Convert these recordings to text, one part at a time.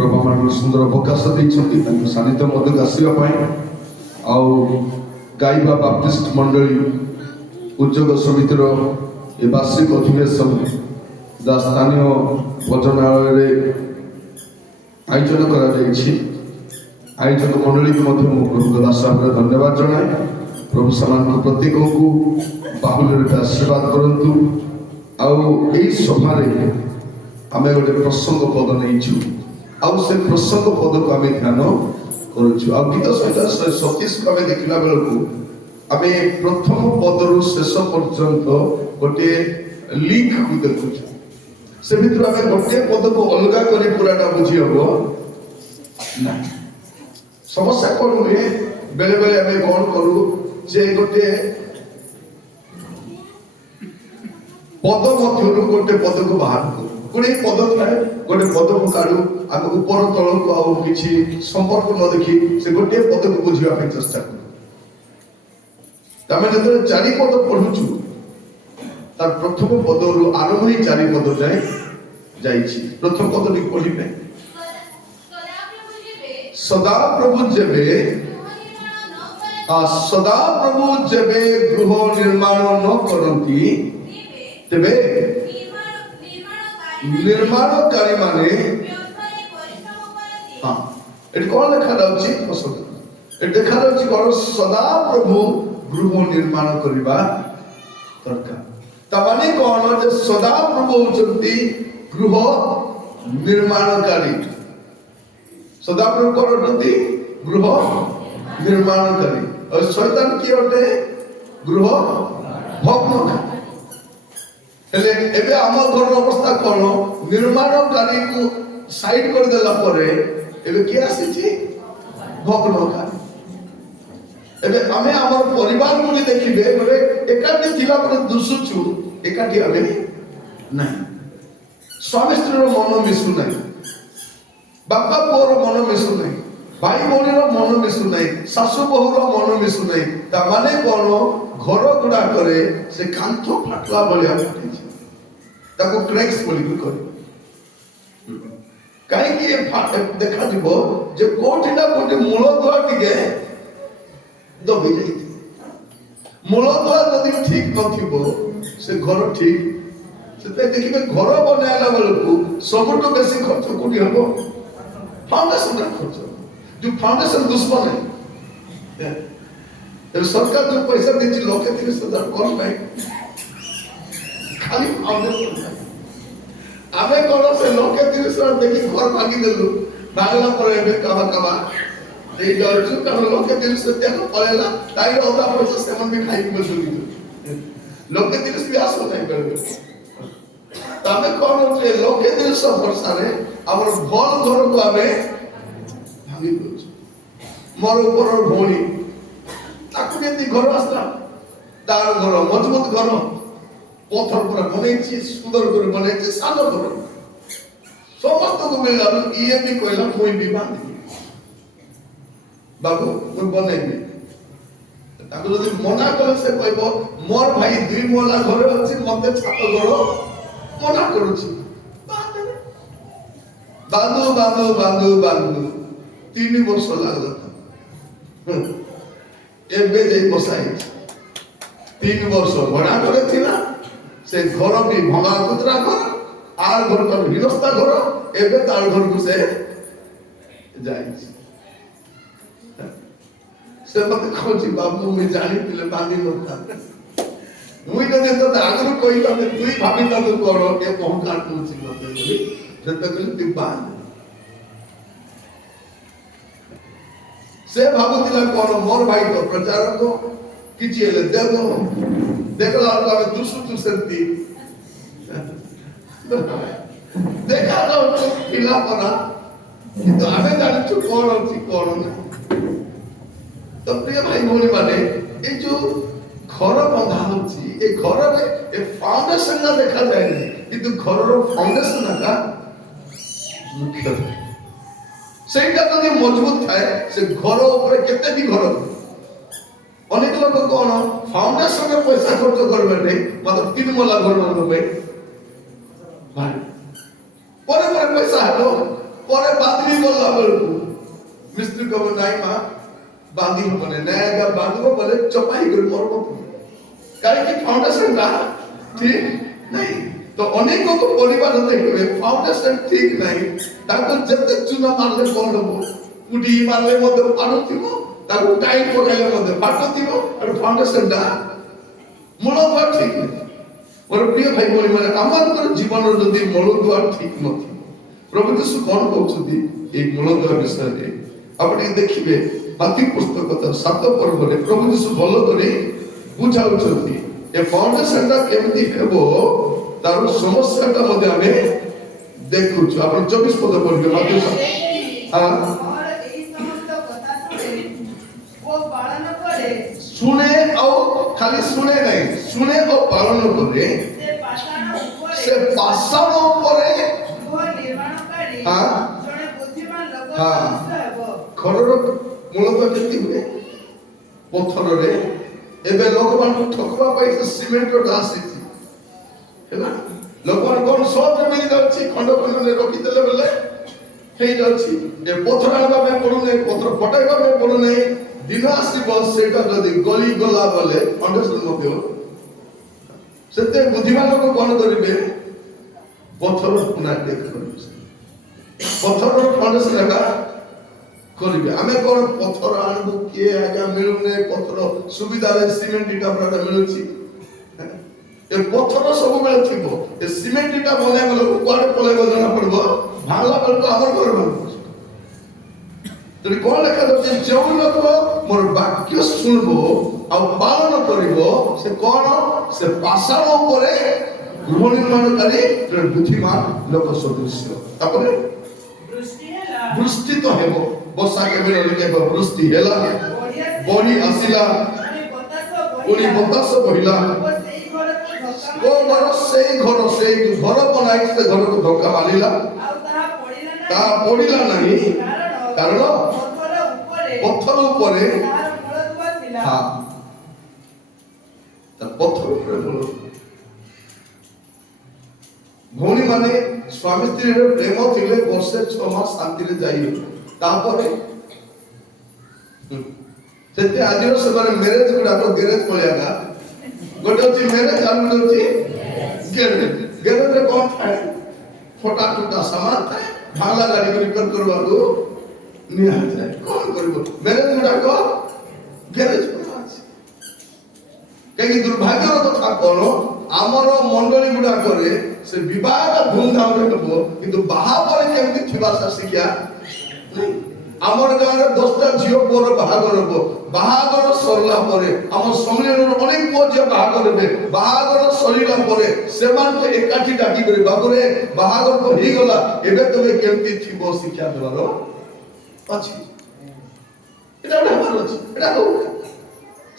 प्रभु आम सुंदर अवकाश देते सानिध्य मध्य आसवाई गाइबा बाप्टिस्ट मंडली उद्योग समितिर ए वार्षिक अधिवेशन जहाँ स्थानीय भोजनालय आयोजन कर आयोजक मंडली को प्रभु दास भाव धन्यवाद जनाए। प्रभु सामान प्रत्येक को बाहुल्य आशीर्वाद करंतु आउ सभारे आम गोटे प्रसंग पद नहीं आउ से प्रसंग पद को आम ध्यान करुचु आ गीत सहित 27 को आम देखला बेलू आम प्रथम पदरु शेष पर्यंत गोटे लिंक को देखु से भितर आम गोटे पद को अलग कर पूराटा बुझी हम ना समस्या कौन हुए बेले बेले आम कौन करूँ जे गोटे पद मध्य गोटे पद को बाहर करूँ गोटे पद थाए गोटे पद को काढ़ू आगे ऊपर तल को आउ किसी संपर्क न देखी से गोटे पद को बुझा चेष्टा करें जो चारि पद पढ़ुचु तार प्रथम पद रु आरंभ ही चारि पद जाए जाइछि। प्रथम पद टी पढ़ी नै सदा प्रभु जेबे गृह निर्माण न करती तेबे निर्माणकारी माने हाँ ये कौन लिखा जाउछि पसंद ये देखा जाउछि कौन सदा प्रभु गृह निर्माण करबा दरकार तमाने कौन जे सदा प्रभु होचंती गृह निर्माणकारी सदा प्रभु करती गृह निर्माणकारी और शैतान की होते गृह भग्न हेले एबे आम घर अवस्था कौन निर्माणकारी को साइड कर देला परे एबे के आसीछि भग्नकारी एबे आमे हमर परिवार को देखिबे बोले एकाठी थिला पर दुसुचु एकाठी आमे नहीं स्वामी स्त्री मन मिसु नहीं बापा पुअर मन मिसु नहीं भाई भौणी मन मिसु नहीं सासु बहुर मन मिसु नहीं ता माने कौन घर गुड़ा करे से कांथ फाटला बलिया फाटी ताको क्रैक्स बोली भी करे काई कि ये देखा दिबो जे कोठीना कोठी मूल दुआ टिके दबी जाई मूल दुआ यदि ठीक नथिबो से घर ठीक से देखिबे घर बनायला बेलकू सबटो बेसी खर्च कोठी हबो फाउंडेशन खर्च जो फाउंडेशन दुश्मन है तो सरकार जो पैसा देती लोग 30,000 कौन पाए खाली फाउंडेशन आमे कौन से लोग 30,000 देखी घर भागी देलु भागला पर एबे कबा कबा ए डरचु कन लोग 30,000 देखो पळेला ताई ओदा पैसा से मन में खाई में सुनी लोग 30,000 भी आसो नहीं करबे तामे कौन से लोग 30,000 वर्षा रे हमर भल घर को आमे भागी दो मोर ऊपर भौणी ताकू केंती घर आसला तार घर मजबूत घर पत्थर पर बनेछि सुंदर कर बनेछि सानो घर समस्त को मिला ये भी कहला कोई भी बांधी बाबू कोई बनेबी ताकू जदि मना करे से कहबो मोर भाई दुई मोला घर अछि मते छात घर मना करूछि बांधु बांधु बांधु बांधु 3 वर्ष लागला एबे जे बसाई 3 वर्ष भड़ा करे थिला से घर भी भंगा कुतरा घर आर घर का हिनस्ता घर एबे तार घर को से जाई से मत खोजी बाबू में जानी पिले बांधी नता मुई न तो आगरो कोई त तुई भाभी त तो करो के अहंकार कोची मत से तो कहली तू बांध से भाबुतिला कोन मोर भाई तो प्रचार को किछि हेले देबो देखला तो हम दुसु सेंती देखा तो पिला पना किंतु आमे जानि छु कोन अछि कोन ना तो प्रिय भाई भौणी माने ए जो घर बंधा होछि ए घर रे ए फाउंडेशन ना देखा जाय नै किंतु घर रो फाउंडेशन ना मुख्य सेटा जदि मजबूत थाए से घर ऊपर केते भी घर अनेक लोग कौन फाउंडेशन में पैसा खर्च करबे नै मतलब 3 मोला घर बनबे भाई परे परे पैसा हलो ପରେ ବାନ୍ଧି ଗଲା ବେଳକୁ ମିସ୍ତ୍ରୀ କହିବ ନାଇଁ ମା ବାନ୍ଧି ହବନି, ନାଇଁ ଆଜ୍ଞା ବାନ୍ଧିବ ବୋଲେ ଚପାଇ କରି ମରବ, କାହିଁକି ଫାଉଣ୍ଡେସନଟା ଠିକ ନାହିଁ। ତ ଅନେକ ପରିବାର ଦେଖିବେ ଫାଉଣ୍ଡେସନ ଠିକ ନାହିଁ, ତାକୁ ଯେତେ ଚୁନା ମାରିଲେ କଣ ହବ, କୁଟି ମାରିଲେ ମଧ୍ୟ ପାରୁଥିବ, ତାକୁ ଟାଇଟ୍ ପକାଇଲେ ମଧ୍ୟ ପାରୁଥିବ, ଆଉ ଫାଉଣ୍ଡେସନଟା ମୂଳଦୁଆ ଠିକ ନାହିଁ। ମୋର ପ୍ରିୟ ଭାଇ ଭଉଣୀ ମାନେ, ଆମର ଜୀବନର ଯଦି ମୂଳଦୁଆ ଠିକ ନଥିବ, ପ୍ରଭୁ ଯୀଶୁ କଣ କହୁଛନ୍ତି এই ମୂଳଦୁଆ ବିଷୟରେ ଆପଣ ଦେଖିବେ ମାଥ୍ୟୁ ପୁସ୍ତକ 7 ପର୍ବରେ ପ୍ରଭୁ ଯୀଶୁ ଭଲ କରି ବୁଝାଉଛନ୍ତି। ଏ ଫାଉଣ୍ଡେସନଟା କେମିତି ହେବ ତାର ସମସ୍ୟାଟା ମଧ୍ୟ ଆମେ ଦେଖୁଛୁ। ଆପଣ 24 ପଦ ପଢିବେ ମାଥ୍ୟୁ। শুনে ଆଉ ଖାଲି শুনে ନାହିଁ, শুনে ଆଉ ପାଳନ କରେ ସେ ପାଷାଣ ଉପରେ ଘରର ମୂଳଦୁଆ କେମିତି ହୁଏ ପଥରରେ। ଏବେ ଲୋକମାନଙ୍କୁ ଠକବା ପାଇଁ ସେ ସିମେଣ୍ଟଟା ଆସିଛି ହେଲା, ଲୋକମାନେ କଣ ସହଜ ମିଳିଯାଉଛି, ଖଣ୍ଡ ଖଣ୍ଡରେ ରଖିଦେଲେ ବେଲେ ହେଇଯାଉଛି। ଏ ପଥର ଆଣିବା ପାଇଁ ପଡୁନି, ପଥର ଫଟାଇବା ପାଇଁ ପଡୁନି, ଦିନ ଆସିବ ସେଇଟା ଯଦି ଗଳି ଗଲା ବେଲେ ଫାଉଣ୍ଡେସନ ମଧ୍ୟ ସେତେ ବୁଦ୍ଧିମାନ ଲୋକ କଣ କରିବେ, ପଥର ପୁନାଟେ କରିବେ, ପଥରର ଫାଉଣ୍ଡେସନ ଏକା କରିବେ। ଆମେ କଣ ପଥର ଆଣିବୁ, କିଏ ଆଜ୍ଞା ମିଳୁନି, ପଥର ସୁବିଧାରେ ସିମେଣ୍ଟ ଇଟା ପୁରା ମିଳୁଛି, ଏ ପଥର ସବୁବେଳେ ଥିବ, ଏ ସିମେଣ୍ଟ ଇଟା ବନେଇବା ଲୋକ କୁଆଡେ ପଳେଇବ ଜଣା ପଡିବ, ଭାଙ୍ଗଲା ବେଳକୁ ଆମର ଘର ଭାଙ୍ଗିବ। ଯଦି କଣ ଲେଖାଯାଉଛି, ଯେଉଁ ଲୋକ ମୋର ବାକ୍ୟ ଶୁଣିବ ଆଉ ପାଳନ କରିବ ସେ କଣ, ସେ ପାଷାଣ ଉପରେ ଗୃହ ନିର୍ମାଣକାରୀ ବୁଦ୍ଧିମାନ ଲୋକ ସଦୃଶ୍ୟ। ତାପରେ ବୃଷ୍ଟି ତ ହେବ, ବର୍ଷା କେବେ ରହିବ, ବୃଷ୍ଟି ହେଲା, ବଢି ଆସିଲା, ପୁଣି ବତାସ ବହିଲା, ସେଇ ଘର ବନାଇ ସେ ଘରକୁ ଧକ୍କା ମାରିଲା, ତାହା ପଡିଲା ନାହିଁ, କାରଣ ପଥର ଉପରେ ପଥର ଉପରେ ମୂଳ। ଭଉଣୀ ମାନେ ସ୍ୱାମୀ ସ୍ତ୍ରୀର ପ୍ରେମ ଥିଲେ ବର୍ଷେ 6 ମାସ ଶାନ୍ତିରେ ଯାଇ, ତାପରେ ସେତେ ଆଜିର ସେମାନେ ମ୍ୟାରେଜ ଗୁଡାକ ଗ୍ୟାରେଜ ପଳେଇବା, ଗୋଟେ ଅଛି ମ୍ୟାରେଜ ଆଉ ଗୋଟେ ଅଛି ଗ୍ୟାରେଜ। ଗ୍ୟାରେଜରେ କଣ ଥାଏ, ଫଟା ଟୁଟା ସାମାନ ଥାଏ, ଭାଙ୍ଗଲା ଗାଡିକୁ ରିପେୟାର କରିବାକୁ ନିଆଯାଏ। କଣ କରିବ, ମ୍ୟାରେଜ ଗୁଡାକ ଗ୍ୟାରେଜ ଅଛି। କାହିଁକି ଦୁର୍ଭାଗ୍ୟର କଥା କଣ, ଆମର ମଣ୍ଡଳୀ ଗୁଡାକରେ ସେ ବିବାହଟା ଧୁମଧାମରେ ହେବ, କିନ୍ତୁ ବାହା ପରେ କେମିତି ଥିବା ଶିକ୍ଷା ନାହିଁ। ଆମର ଗାଁରେ 10ଟା ଝିଅ ପୁଅର ବାହାଘର ହେବ, ବାହାଘର ସରିଲା ପରେ ଆମ ସମ୍ମିଳନୀର ଅନେକ ପୁଅ ଝିଅ ବାହାଘର ହେବେ, ବାହାଘର ସରିଲା ପରେ ସେମାନଙ୍କୁ ଏକାଠି ଡାକି କରି ବାବୁରେ ବାହାଘର ତ ହେଇଗଲା, ଏବେ ତମେ କେମିତି ଥିବ ଶିକ୍ଷା ଦେବାର ଅଛି, এটা ହେବାର ଅଛି, এটা ହଉ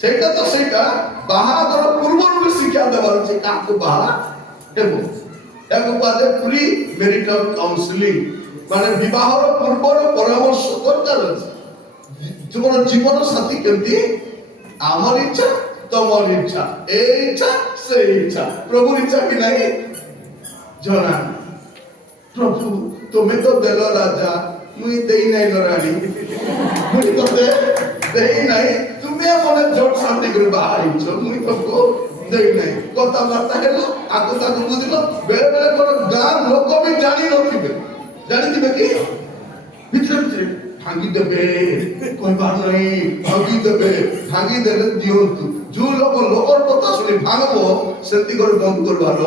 ସେଇଟା ତ ସେଇଟା ବାହାଘର ପୂର୍ବରୁ ବି ଶିକ୍ଷା ଦେବାର ଅଛି, କାହାକୁ ବାହା ହେବ। ଏହାକୁ କୁହାଯାଏ ପ୍ରି ମ୍ୟାରିଟାଲ କାଉନସିଲିଂ, ମାନେ ବିବାହର ପୂର୍ବର ପରାମର୍ଶ ଦରକାର ଅଛି। ତୁମର ଜୀବନ ସାଥୀ କେମିତି, ଆମର ଇଚ୍ଛା ତମର ଇଚ୍ଛା, ଏ ଇଚ୍ଛା ସେ ଇଚ୍ଛା, ପ୍ରଭୁର ଇଚ୍ଛା କି ନାହିଁ ଜଣା। ପ୍ରଭୁ ତୁମେ ତ ଦେଲ ରାଜା, ମୁଇଁ ଦେଇ ନାହିଁ ରାଣୀ, ମୁଇଁ ତତେ ଦେଇ ନାହିଁ, ତୁମେ ମନେ ଜୋଟ ଶାନ୍ତି କରି ବାହା ହେଇଛ, ମୁଇଁ ତମକୁ ଦେଇ ନାହିଁ। କଥାବାର୍ତ୍ତା ହେଲା, ଆକୁ ତାକୁ ବୁଝିଲ, ବେଳେ ବେଳେ କଣ ଗାଁ ଲୋକ ବି ଜାଣି ନଥିବେ, ଜାଣିଥିବେ କି ଭିତରେ ଭିତରେ ଭାଙ୍ଗିଦେବେ, କହିବାର ନାହିଁ, ଭାଙ୍ଗିଦେବେ, ଭାଙ୍ଗିଦେଲେ ଦିଅନ୍ତୁ। ଯୋଉ ଲୋକ ଲୋକର କଥା ଶୁଣି ଭାଙ୍ଗବ ସେମିତି କରି ବନ୍ଦ କରିବାର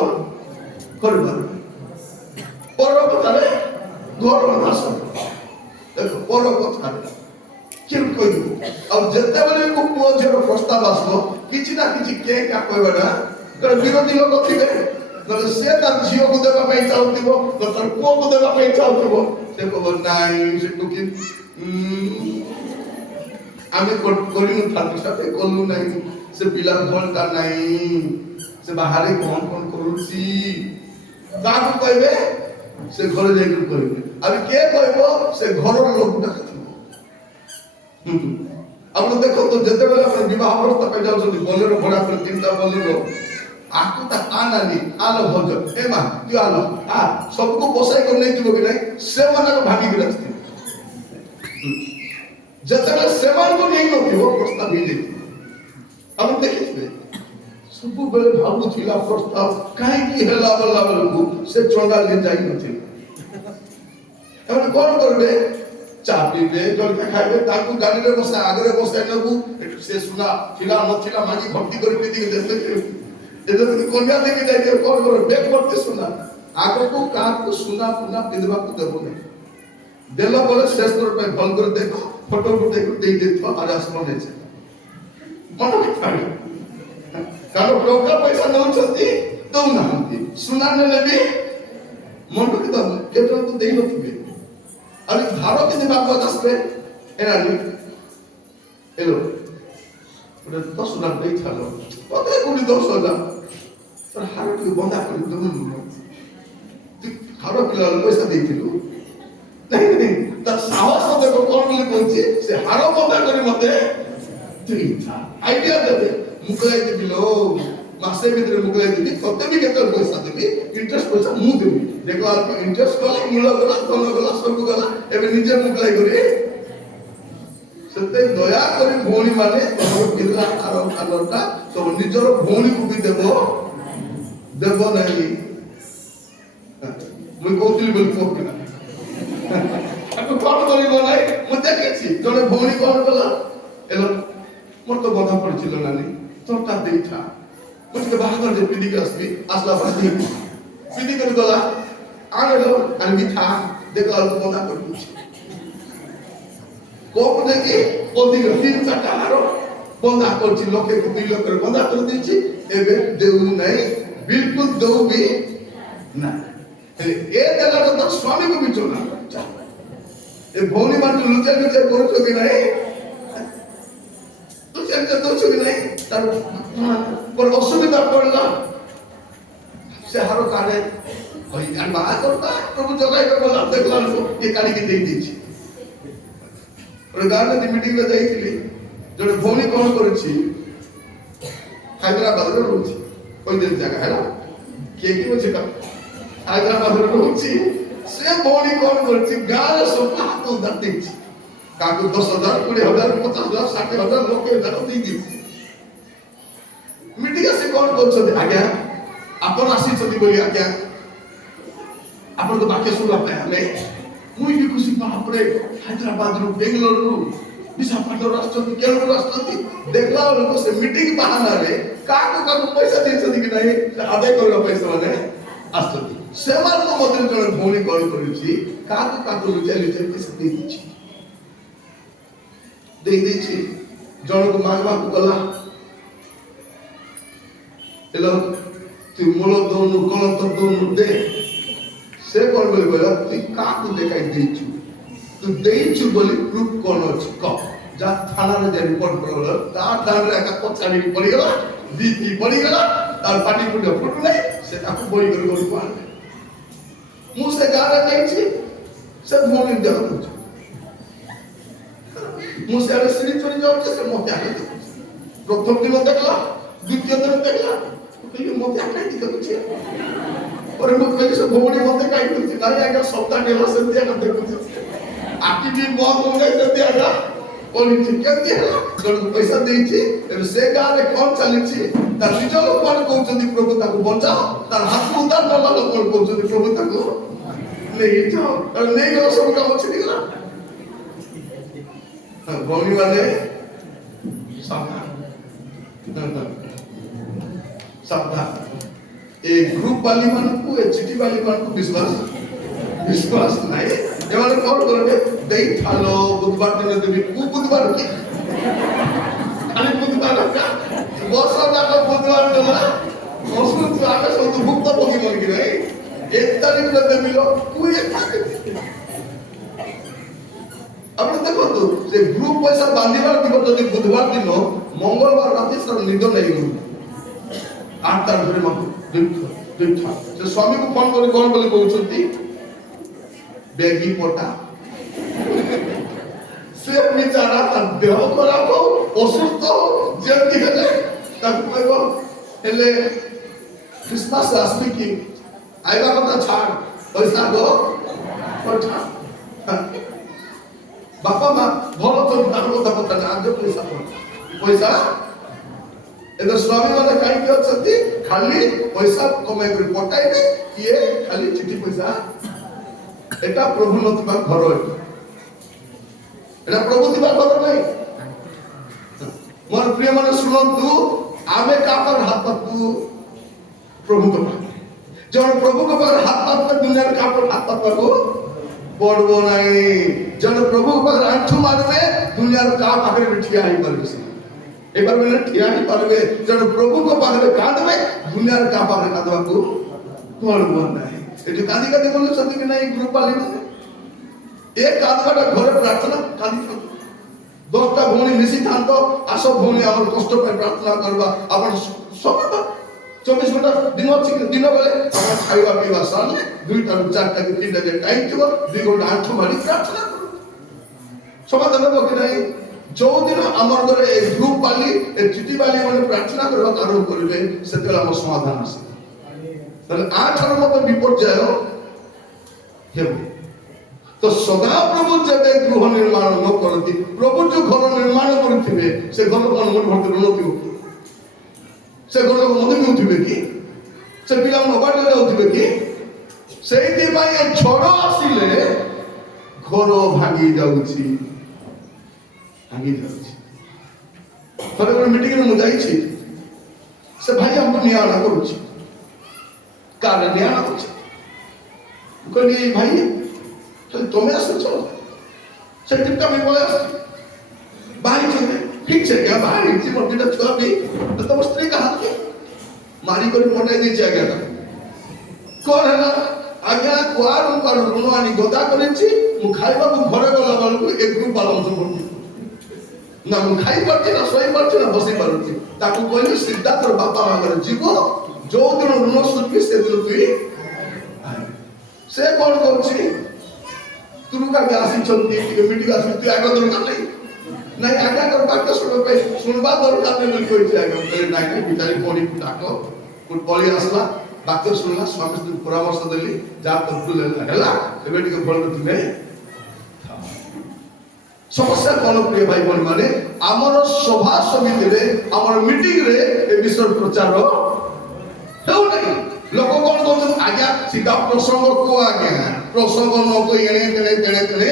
ପର କଥାରେ ଘର ନାଶ। ଦେଖ ପର କଥାରେ କେମିତି କହିବୁ, ଆଉ ଯେତେବେଳେ ପୁଅ ଝିଅର ପ୍ରସ୍ତାବ ଆସିବ କିଛି ନା କିଛି କେ କା କହିବାଟା, କାରଣ ବିରୋଧୀ ଲୋକ ଥିବେ, ନହେଲେ ସେ ତାର ଝିଅକୁ ଦେବା ପାଇଁ ଚାହୁଁଥିବ, ତାର ପୁଅକୁ ଦେବା ପାଇଁ ଚାହୁଁଥିବ, ସେ କହିବ ନାଇଁ ସେଠୁ କି ଆମେ କରିନୁ ସାথে କଲୁ ନାହିଁ, ସେ ପିଲାର ଭଲଟା ନାହିଁ, ସେ ବାହାରେ କଣ କରୁଛି, ତାକୁ କହିବେ ସେ ଘରେ ଯାଇକି କହିବେ, ଆଉ କିଏ କହିବ ସେ ଘରର ଲୋକଟା ଥିବ। ଆପଣ ଦେଖନ୍ତୁ ଯେତେବେଳେ ଆପଣ ବିବାହ ଅବସ୍ଥା ପାଇଁ ଯାଉଛନ୍ତି, ବୋଲେରୋ ଭଡା କରି 3ଟା ବୋଲେରୋ आकु ता आनानी आलो भज ए मा तू आलो आ सबको बसाई कर नहीं दिबो कि नहीं से माना को भागी के रस्ते जतले सेमान को नहीं नथिबो प्रस्ताव ही नहीं हम देखिथिबे सब बेले भाबु थिला प्रस्ताव काहे की हला बला को से चंडा ले जाई नथि एमन कोन करबे चा पीबे जलखा खाइबे ताकू गाड़ी रे बसा आगरे बसा नबु से सुना थिला नथिला मागी भक्ति कर पीती के देखते एदो कन्या देवी जाई कोन कर बेक करते सुना आगो को का को सुना पुना पिदबा को देबो नहीं देला बोले श्रेष्ठ रूप में भल कर देखो फोटो को देखो दे देतो आज आसमान है मन में कालो टोका पैसा न होती तो ना होती सुना ने लेबी मन को तो केतो तो देई नथिबे अरे धारो के बाबू आसबे एना नी हेलो ओरे 10 लाख देई थालो कते कोनी 10 लाख तर हारो के बंदा कर दम तू हारो किलो पैसा देइथिलु नहीं त साहस देखो कोन बोले कहछि से हारो बंदा करी मते तीथा आइडिया देबे मुकलाई देबी लो मासे भीतर मुकलाई देबी कते भी केतर पैसा देबी इंटरेस्ट पैसा मु देबी देखो आप इंटरेस्ट कला मूल गला कोन गला सब गला एबे निजे मुकलाई करी सते दया करी भोणी माने तो किला आरो आलोटा तो निजर भोणी को भी देबो नहीं मुई कहतिली बोल कोकिना अब कोन करिबो नाही मु देखिछि जने भोणी कोन गला एलो मोर तो बधा पड़िছিল नानी तोटा देइथा मुझके बाहर जे पीडी के असला बस्ती पीडी कर गला आने लो अनबी था देखो अल्प बधा कर पूछ कोप देखि ओदी के 3-4 हारो बंदा करछि लोके के 2 लोक बंदा कर दिछि एबे देउ नहीं बिल्कुल दो भी ना ए देला तो स्वामी को भी चोना ए भौनी मान लुचे लुचे करछो कि नहीं लुचे लुचे करछो कि नहीं तार पर असुविधा पड़ला से हारो काने होई अन बा करता प्रभु जगाई के बोला देखला ये काली के दे दीछि और गाने दी मीटिंग में जाईथिली जने भौनी कोन करछि हैदराबाद रे रहछि कोई दिन जगह है ना के की मुझे का हैदराबाद रे रहछि से भौनी कोन करछि गाल सब हाथ दत्ति काकू 10,000 20,000 50,000 60,000 लोक के दर दी दी मीटिंग से कोन करछथि आज्ञा अपन आसी छथि बोली आज्ञा अपन को बाकी सुनला पे हमें मुई भी खुशी बाप रे हैदराबाद रो बेंगलोर रो विशाखापट्टनम राष्ट्र केरल राष्ट्र देखला लोक से मीटिंग बहाना रे काकू पैसा दे छथि कि नहीं आदाय करबा पैसा माने आस्तथि सेमान को मधुर जन भौणी कॉल करिछि काकू लुचे लुचे पैसा दे दिछि जन को मांगवा को गला हेलो तू मूल दोनु कलंत दोनु दे से कोन बोले बोला तू काकू देखाई देछु तू देछु बोली प्रूफ कोन अछि क जा थाना रे जे रिपोर्ट करल ता दान रे का पछाड़ी पड़ी गला बीपी पड़ी गला तार पाटी फुट फुट नहीं से ताकू बोली कर बोली पान मु से गारा कहछि से मोनी दे मु से अरे श्री चोरी जाउ से मोते आके प्रथम दिन देखला द्वितीय दिन देखला तो मोते आके दिखे और मु कहले से भौणी मोते काई करछि नाही आगे सप्ताह नेला से दिया कर देखु आकी भी बहुत हो गए से दिया बोली ठीक है जन पैसा देछि एबे से गारे कोन चलिछि ता निज लोक कोन कहउछथि प्रभु ताको बचाओ तार हाथ उतार नला लोक कोन कहउछथि प्रभु ताको नहीं जाओ और नहीं गलो सब काम अछि निकला भौणी वाले सावधान ए ग्रुप वाली मान को ए चिट्ठी वाली मान को विश्वास नहीं एवाले कौन करबे देई थालो बुधवार दिन देबी को बुधवार की खाली बुधवार का वर्षा का बुधवार देला मौसम तो आगे सब तो भुक्त होगी मन की नहीं एक तारीख में देबी लो कोई एक अब देखो तो से ग्रुप पैसा बांधीबार दिबो जदि बुधवार दिन मंगलवार राति सर निद नहीं हो 8 तार धरे मत दुखा से स्वामी को फोन करे कोन बोले कहउछथि बेगी पोटा से बेचारा देह खराब हो असुस्थ हो जेति हेले ताकू कहबो हेले क्रिसमस आसबी कि आइबा कथा छाड़ पैसा गो पठा बापा माँ भल तो तार कथा पता ना आज पैसा पैसा एगर स्वामी माने कहीं अच्छी खाली पैसा कमाई कर पटाइबे ये खाली चिठी पैसा एटा प्रभु नथिबा घर एटा प्रभु थिबा घर नहीं मोर प्रिय माने सुनंतु आमे कापर हाथ तू प्रभु को जब प्रभु को पाकर हाथ पात दुनिया कापर हाथ पात को पड़बो नहीं जब प्रभु को पाकर आंठू मारबे दुनिया का पाकर बिठिया ही परबे एक बार मैंने ठिया ही परबे जब प्रभु को पाकर कांदबे दुनिया का पाकर कांदबा को पड़बो नहीं ए जो कादी कादी बोले सती कि नहीं ग्रुप वाले माने एक कादबाटा घरे प्रार्थना कादी 10टा भौणी मिसी थांतो आसो भौणी हमर कष्ट पर प्रार्थना करबा अपन सब 24 घंटा दिन अछि दिन बेले हम खाइबा पीबा साले 2टा 4टा 3टा के टाइम थिबो 2 घंटा आठ मारी प्रार्थना करू समाधान हो कि नहीं जो दिन हमर घरे ए ग्रुप वाली ए चिठी वाली माने प्रार्थना करबा आरंभ करबे सेतेला हम समाधान आसे तले 8 रो मत विपर्जय हेबो तो सदा प्रभु जब गृह निर्माण न करती प्रभु जो घर निर्माण करथिबे से घर को मन भरते ऋण थिबो से घर को मदि होथिबे कि से पिला मोबाइल रे होथिबे कि सेति भाई ए झड़ आसिले घर भागी जाउछि थोड़े मीटिंग में जाई छी से भाई हमको नियाणा करूछि कार नियाणा करूछि कहली भाई तुम्हें आसो से टिपका में बोले बाहरी छे ठीक छे क्या बाहरी छी मोर दिटा छुआ भी तो तुम स्त्री का हाथ मारी कर पटाई दी छै आज्ञा कोन है आज्ञा कुआर ऊपर ऋण आनी गदा करे छी मु खाइबा को घरे गला बाल को एक ग्रुप बाला हम सब ना मु खाइ परछि ना सोई परछि ना बसी परछि ताकू कोई सिद्धार्थ और बापा मागर जीवो जो दिन ऋण सुधि से दिन तुई से कोन करछि तुम का आसी चलती मीटिंग आसी तू आगे दरकार नहीं आगे कर बात सुनबा दरकार नहीं कोई छै आगे बोले नाही बिचारी कोणी डाको कुट पळी आसला बात सुनला स्वामी से परामर्श देली जा तत्तु लेला एबे टिके भल तुने समस्या कोन प्रिय भाई बहन माने हमर सभा समिति रे हमर मीटिंग रे ए विषय प्रचार हेउ नहीं लोक कोन कोन आज्ञा सीधा प्रसंग को आज्ञा प्रसंग न को एने तेने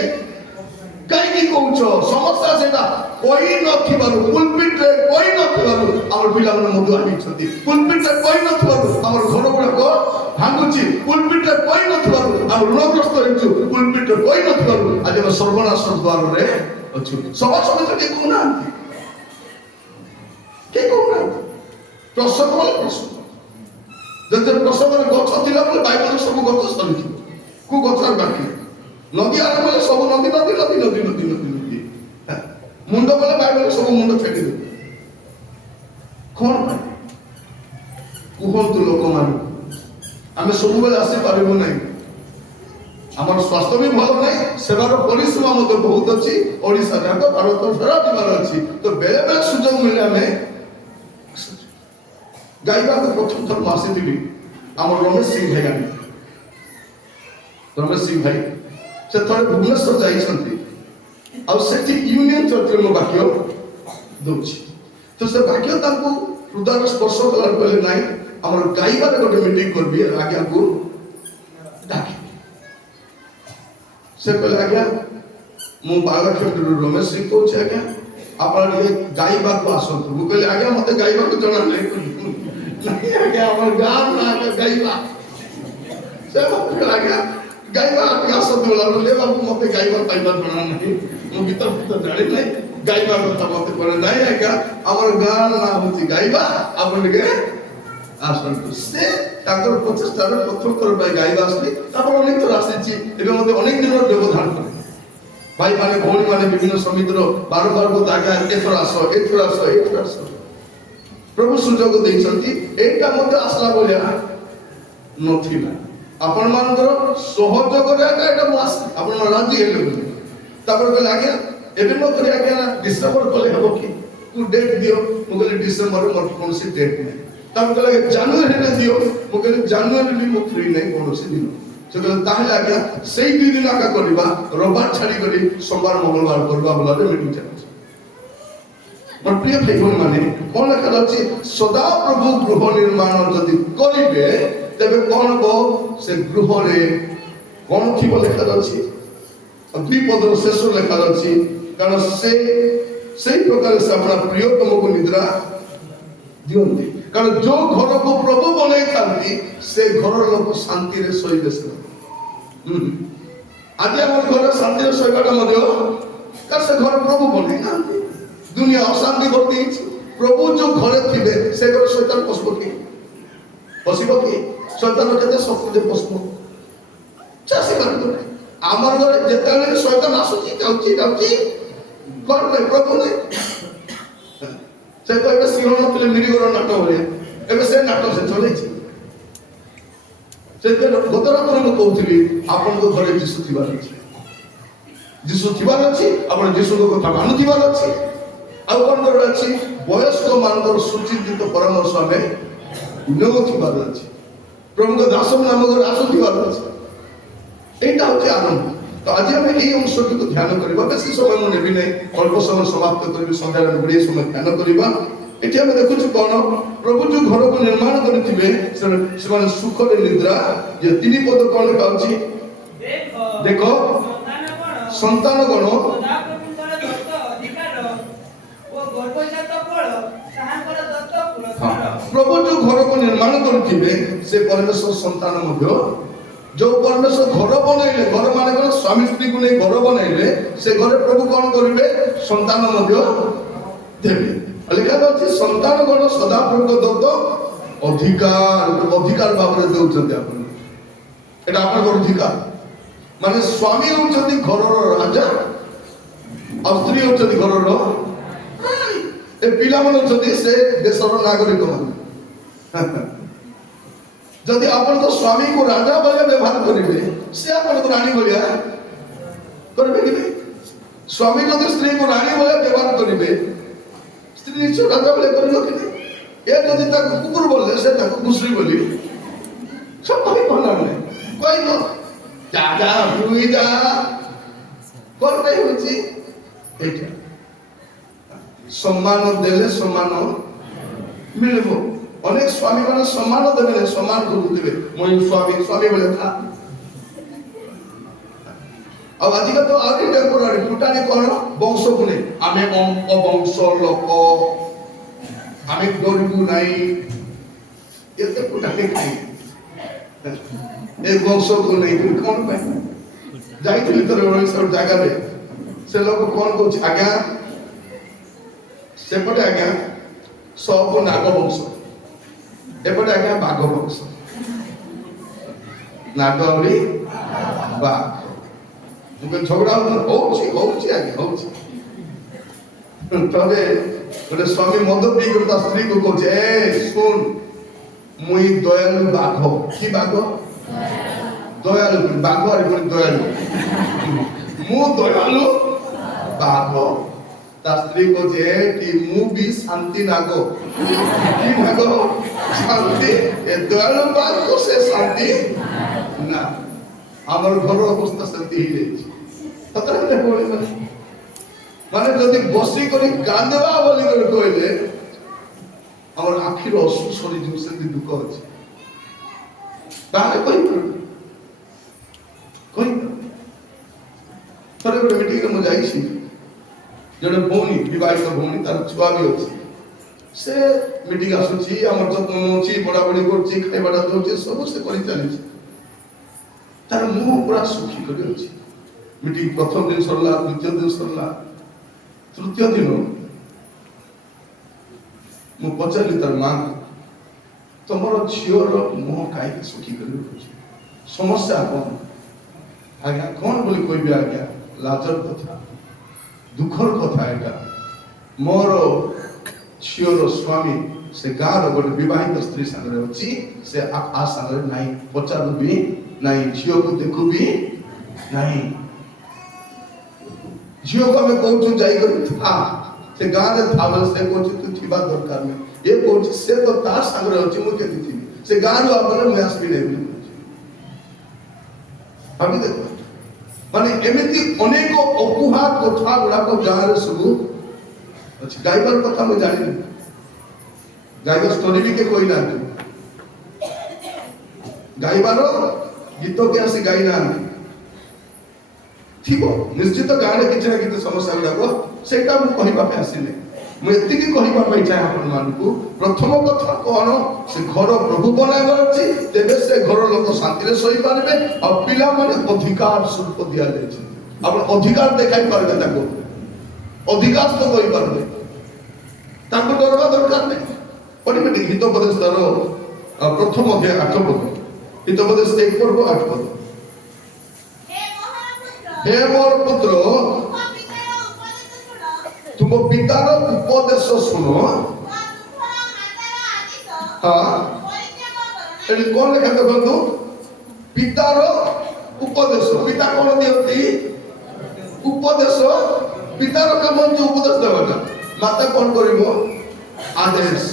काई की कहउछो समस्या सेटा कोई नथिबारु पुलपिट रे कोई नथिबारु हमर पिला मन मधु आनी छथि पुलपिट रे कोई नथिबारु हमर घर गुडा को भांगुची पुलपिट रे कोई नथिबारु हमर ऋणग्रस्त हेछु पुलपिट रे कोई नथिबारु आज हम सर्वनाश द्वार रे अछु सभा समिति के कोना के कोना प्रसंग वाला प्रसंग जब प्रसंग रे गछ थिला बोले बाइबल सब गछ सरी को गछर बाकी नदी आरंभ बोले सब नदी नदी नदी नदी नदी नदी नदी मुंड बोले बाइबल सब मुंड फेटी दे कोन कुहंतु लोक मान आमे सब बेले आसी पारिबो नै हमर स्वास्थ्य भी भलो नै सेवार परिश्रम मते बहुत अछि ओडिसा जाक भारत सारा जीवन अछि तो बेले बेले सुजोग मिले हमें गाइबा को प्रथम थर मासी दिली हमर रमेश सिंह भाई आनी रमेश सिंह भाई से थोड़े भुवनेश्वर जाई छथि आ सेठी यूनियन चर्च रे वाक्य दोछि तो से वाक्य ताको हृदय स्पर्श कलार पहले नाही हमर गाइबा रे गोटे मीटिंग करबी आज्ञा को डाकी से पहले आज्ञा मु बालखेड रमेश सिंह को छै आज्ञा आपण ये गाइबा को आसंतु मु कहले आज्ञा मते गाइबा को जणा नहीं आज्ञा हमर गाम ना गाइबा से मते आज्ञा गाइबा आज्ञा आसंतु वाला ले बाबू मते गाइबा पाइबा जणा नहीं मु भीतर जानि नहीं गाइबा को मते पड़े नहीं आज्ञा हमर गाम ना होती गाइबा आपण के आसंतु से ताकर प्रचेष्टा रे प्रथम कर भाई गाइबा असली तापर अनेक तो आसीची एबे मते अनेक दिन व्यवधान करे भाई माने भौणी माने विभिन्न समितिर बार बार को आज्ञा एथर आसो प्रभु सुजोग देइछंती एटा मते आसला बोलिया नथिला आपण मानकर सहयोग रे एटा मास आपण राजी हेले तापर कहले आज्ञा एबे न करी आज्ञा डिसेंबर कले हबो कि तू डेट दियो मु कहले डिसेंबर मोर कोनसी डेट नै ତାଙ୍କୁ କହିଲେ ଜାନୁଆରୀରେ ଦିଅ। ମୁଁ କହିଲି ଜାନୁଆରୀରେ ମୁଁ ଫ୍ରି ନାହିଁ କୌଣସି ଦିନ। ସେ କହିଲେ ତାହେଲେ ଆଜ୍ଞା ସେଇ 2 ଦିନ ଆକା କରିବା, ରବିବାର ଛାଡ଼ି କରି ସୋମବାର ମଙ୍ଗଳବାର କରିବା ବୋଲାରେ ମିଟିଂ ଚାଲିଛି। ମୋର ପ୍ରିୟ ଭାଇ ଭଉଣୀ ମାନେ, କଣ ଲେଖା ଅଛି? ସଦାପ୍ରଭୁ ଗୃହ ନିର୍ମାଣ ଯଦି କରିବେ ତେବେ କଣ ହବ? ସେ ଗୃହରେ କଣ ଥିବ ଲେଖା ଅଛି? 2 ପଦର ଶେଷ ଲେଖା ଅଛି, କାରଣ ସେଇ ପ୍ରକାର ସେ ଆପଣ ପ୍ରିୟତମକୁ ନିଦ୍ରା ଦିଅନ୍ତି। କାରଣ ଯୋଉ ଘରକୁ ପ୍ରଭୁ ବନେଇଥାନ୍ତି ସେ ଘରର ଲୋକ ଶାନ୍ତିରେ ଶୋଇବେ। ଆଜି ଆମର ଘରେ ଶାନ୍ତିରେ ଶୋଇବାଟା ମଧ୍ୟ କାରଣ ସେ ଘର ପ୍ରଭୁ ବନେଇନାହାନ୍ତି। ଦୁନିଆ ଅଶାନ୍ତି ଭର୍ତ୍ତି ହେଇଛି। ପ୍ରଭୁ ଯୋଉ ଘରେ ଥିବେ ସେ ଘରେ ଶୈତାନ ପଶିବ କି? ପଶିବ କି? ଶୈତାନ କେତେ ଶକ୍ତିରେ ପଶିବ? ଚାଷୀ କରିବ। ଆମର ଘରେ ଯେତେବେଳେ ଶୈତାନ ଆସୁଛି ଯାଉଛି କଣ ପାଇଁ? ପ୍ରଭୁ ନାହିଁ। ସେ କହିବେ ସିଂହ ନଥିଲେ ମିରିଗର ନାଟ ଭଳିଆ। ଏବେ ସେ ନାଟ ସେ ଚଲେଇଛି। ଗତ ରାତରେ ମୁଁ କହୁଥିଲି ଆପଣଙ୍କ ଘରେ ଯୀଶୁ ଥିବାର ଅଛି। ଯୀଶୁ ଥିବାର ଅଛି, ଆପଣ ଯୀଶୁଙ୍କ କଥା ମାନୁଥିବାର ଅଛି। ଆଉ କଣ କରିବାର ଅଛି? ବୟସ୍କ ମାନଙ୍କର ସୁଚିନ୍ତିତ ପରାମର୍ଶ ଆମେ ନେଉଥିବାର ଅଛି। ପ୍ରଭୁଙ୍କ ଦାସ ଆମ ଘରେ ଆସୁଥିବାର ଅଛି। এইটা হচ্ছে আনন্দ। তো আজ আমি এই অংশটিকে ধ্যান করিবা। বেশি সময় মু নেবি নাই, অল্প সময় সমাপ্ত করিবি। সন্ধ্যার গুড়িয়ে সময় ধ্যান করিবা। এটি আমি দেখুছি কোন প্রভু যে ঘরকে নির্মাণ করিথিবে ସେମାନେ সুখরে নিদ্রা। যে 3 পদ কোন লেখা আছে? দেখো সন্তানগণ প্রভু যে ঘরকে নির্মাণ করিথিবে সে পরমেশ্বর সন্তান মধ্য जो परमेश्वर घर बनइले, घर माने कोन स्वामी स्त्री को नहीं घर बनइले, से घरे प्रभु कोन करिवे? संतान मध्य देबे। लिखा अछि संतान गण सदा प्रभु दत्त अधिकार भाବରେ देउछन्ते। आपण एटा आपण अधिकार माने स्वामी होउछन्ती घरर राजा और स्त्री होउछन्ती घरर रानी। ए पिला मन होउछन्ती से देशर नागरिक मान। जदि आपण तो स्वामी को राजा भाया व्यवहार करेंगे, से आपण को रानी भाया करेंगे कि नहीं? स्वामी जदि स्त्री को रानी भाया व्यवहार करेंगे, स्त्री निश्चय राजा भाया करेंगे कि नहीं? ये जदि तक कुकुर बोले से तक घुसरी बोली सब भाई कहना नहीं कोई तो जा हुई जा कौन कहीं होची एटा सम्मान देले सम्मान मिलबो। अनेक स्वामी माने सम्मान देबे, सम्मान करुथिबे। मोई स्वामी बोले था। अब आजिका तो आगे टेम्पोरारी फुटानी कोन वंश को नहीं आमे अवंश लोक आमे डरबू नाही एते फुटानी खाई ए वंश को नहीं कोन पे जाइथिली तो सब जगह रे से लोग कोन कहछ आज्ञा सेपटे आज्ञा सब नाग वंश एपटे आज्ञा बाघ वंश नागरी बाघ मुझे झगड़ा होउची आज्ञा होउची तबे गोटे स्वामी मद पी करता स्त्री को कहछ ए सुन मुई दयालु बाघ की बाघ दयालु बाघ आरे कोन दयालु मु दयालु बाघ ता स्त्री को जे कि मु भी शांति नागो की नागो शांति ए दयालु बाघ को से शांति ना हमर घर अवस्था शांति ही रे ततरा ने बोले माने जदि बसी करी कांदेबा बोली कर कहले हमर आखिर असु सरी जो से दुख अछि ताले कोई थोड़े गोटे मीटिंग में जाई छी जड़े भौनी विवाहित भौनी तार छुआ भी अछि से मीटिंग आसुची हमर जत्न नोची बड़ा बड़ी करची खाइबाटा दोची सब से करी चली छी तार मुंह पूरा सुखी करी अछि। मीटिंग प्रथम दिन सरला, द्वितीय दिन सरला, तृतीय दिन मु पचारि तार मां तमरो झियोर मुंह काई सुखी करी अछि समस्या कोन आज्ञा कोन बोली कहबी आज्ञा लाजर कथा दुखर कथा एटा मोर झियोर स्वामी से गार गोटे विवाहित स्त्री संगे अछि से आ संगे नाही पचारु भी नाही झियो को देखु भी नाही झियो को हमें कहू जाई कर था से गार था बोले से कहू तू थिबा दरकार में ये कौन से तो तार सागर होची मु के थी से गारू आपने मैं आसबी नहीं भाभी देखो माने एमिति अनेक अकुहा कथा गुडा को गारे सब अच्छा गाइबर कथा मैं जानि गाइबर स्टोरी भी के कोई ना गाइबार गीत के आसी गाई ना ठीक निश्चित गाने किसी ना किसी समस्या गुड़ाक से कहवा आसिले मुझे कहवा चाहे आपण मानू प्रथम कथा कौन से घर प्रभु बनवार अच्छी तेरे से घर लोक शांति शोई पारे और पिला माने अधिकार स्वरूप दि जाए आप अधिकार देखाई पारे अधिकार तो कही पारे डरवा दरकार नहीं पढ़े हितोपदेश तार प्रथम अध्याय 8 पद हितोपदेश 1 पर्व 8 पद हे मोर पुत्र तुम पितार उपदेश सुनो हाँ कौन लिखा देखो पितार उपदेश पिता कौन दिखती उपदेश पितार काम होती उपदेश देवाटा माता कौन करिवो आदेश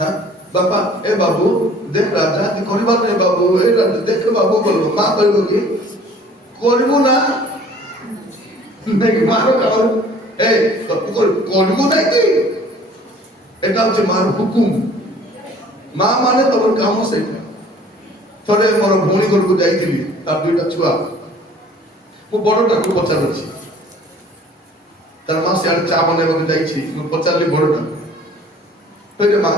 हाँ बाबा ए बाबू देख राजा दी करबार नहीं बाबू ए राजा देख बाबू बोलो मां कहबो कि करबो ना नहीं मारो काओ ए तो करबो ना कि एटा होचे मार हुकुम मां माने तोर काम सेटा थोड़े मोर भौणी घर को जाइथिली तार दुईटा छुआ मु बड़टा को पचारछि तार मां से चा बनेबो के जाइछि मु पचारली बड़टा तो मां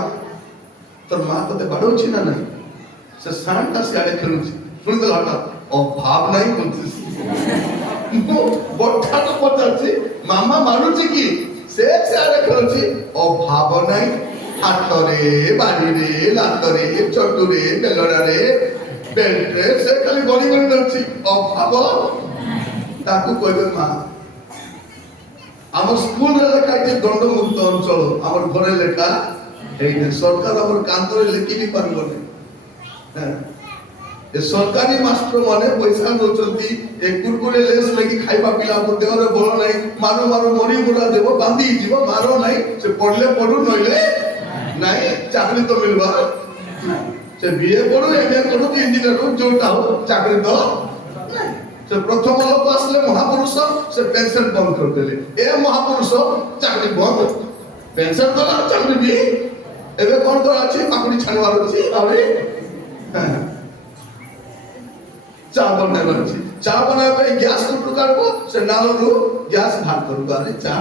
तोर मां तते बाडोछि ना नहीं से सानटा से आड़े खेलुछि सुन तो हटा अभाव नहीं कोनछि बड़टा को पचारछि मामा मानुछि कि से आड़े खेलुछि अभाव नहीं हाथरे बाड़ी रे लातरे चटुरे बेलड़ारे बेल्ट रे से खाली गणी गणी दउछि अभाव ताकू कहबे मां आम स्कूल रे लेखा जे दंड मुक्त अंचल हमर घरे लेखा एई सरकार हमर कांतरे लिखि भी पारबो नै ए सरकारी मास्टर माने पैसा नोचंती एक कुरकुरे लेस लगी खाइबा पिला को देवरे बोल नै मारो मारो मरी मुरा देबो बांधी जीवो मारो नै से पढ़ले पढु नइले नहीं चाकरी तो मिलवा से बीए पढ़ो एमए करो कि इंजीनियर हो जोटा हो चाकरी तो नहीं से प्रथम लोक आसले महापुरुष से पेंशन बंद कर देले ए महापुरुष चाकरी बंद पेंशन तो चाकरी भी एबे कोन कर अछि पाकुड़ी छानवार अछि आरे चा बनावर अछि चा बनावे गैस कुटु काटबो से नालरू गैस भाग करू बारे चा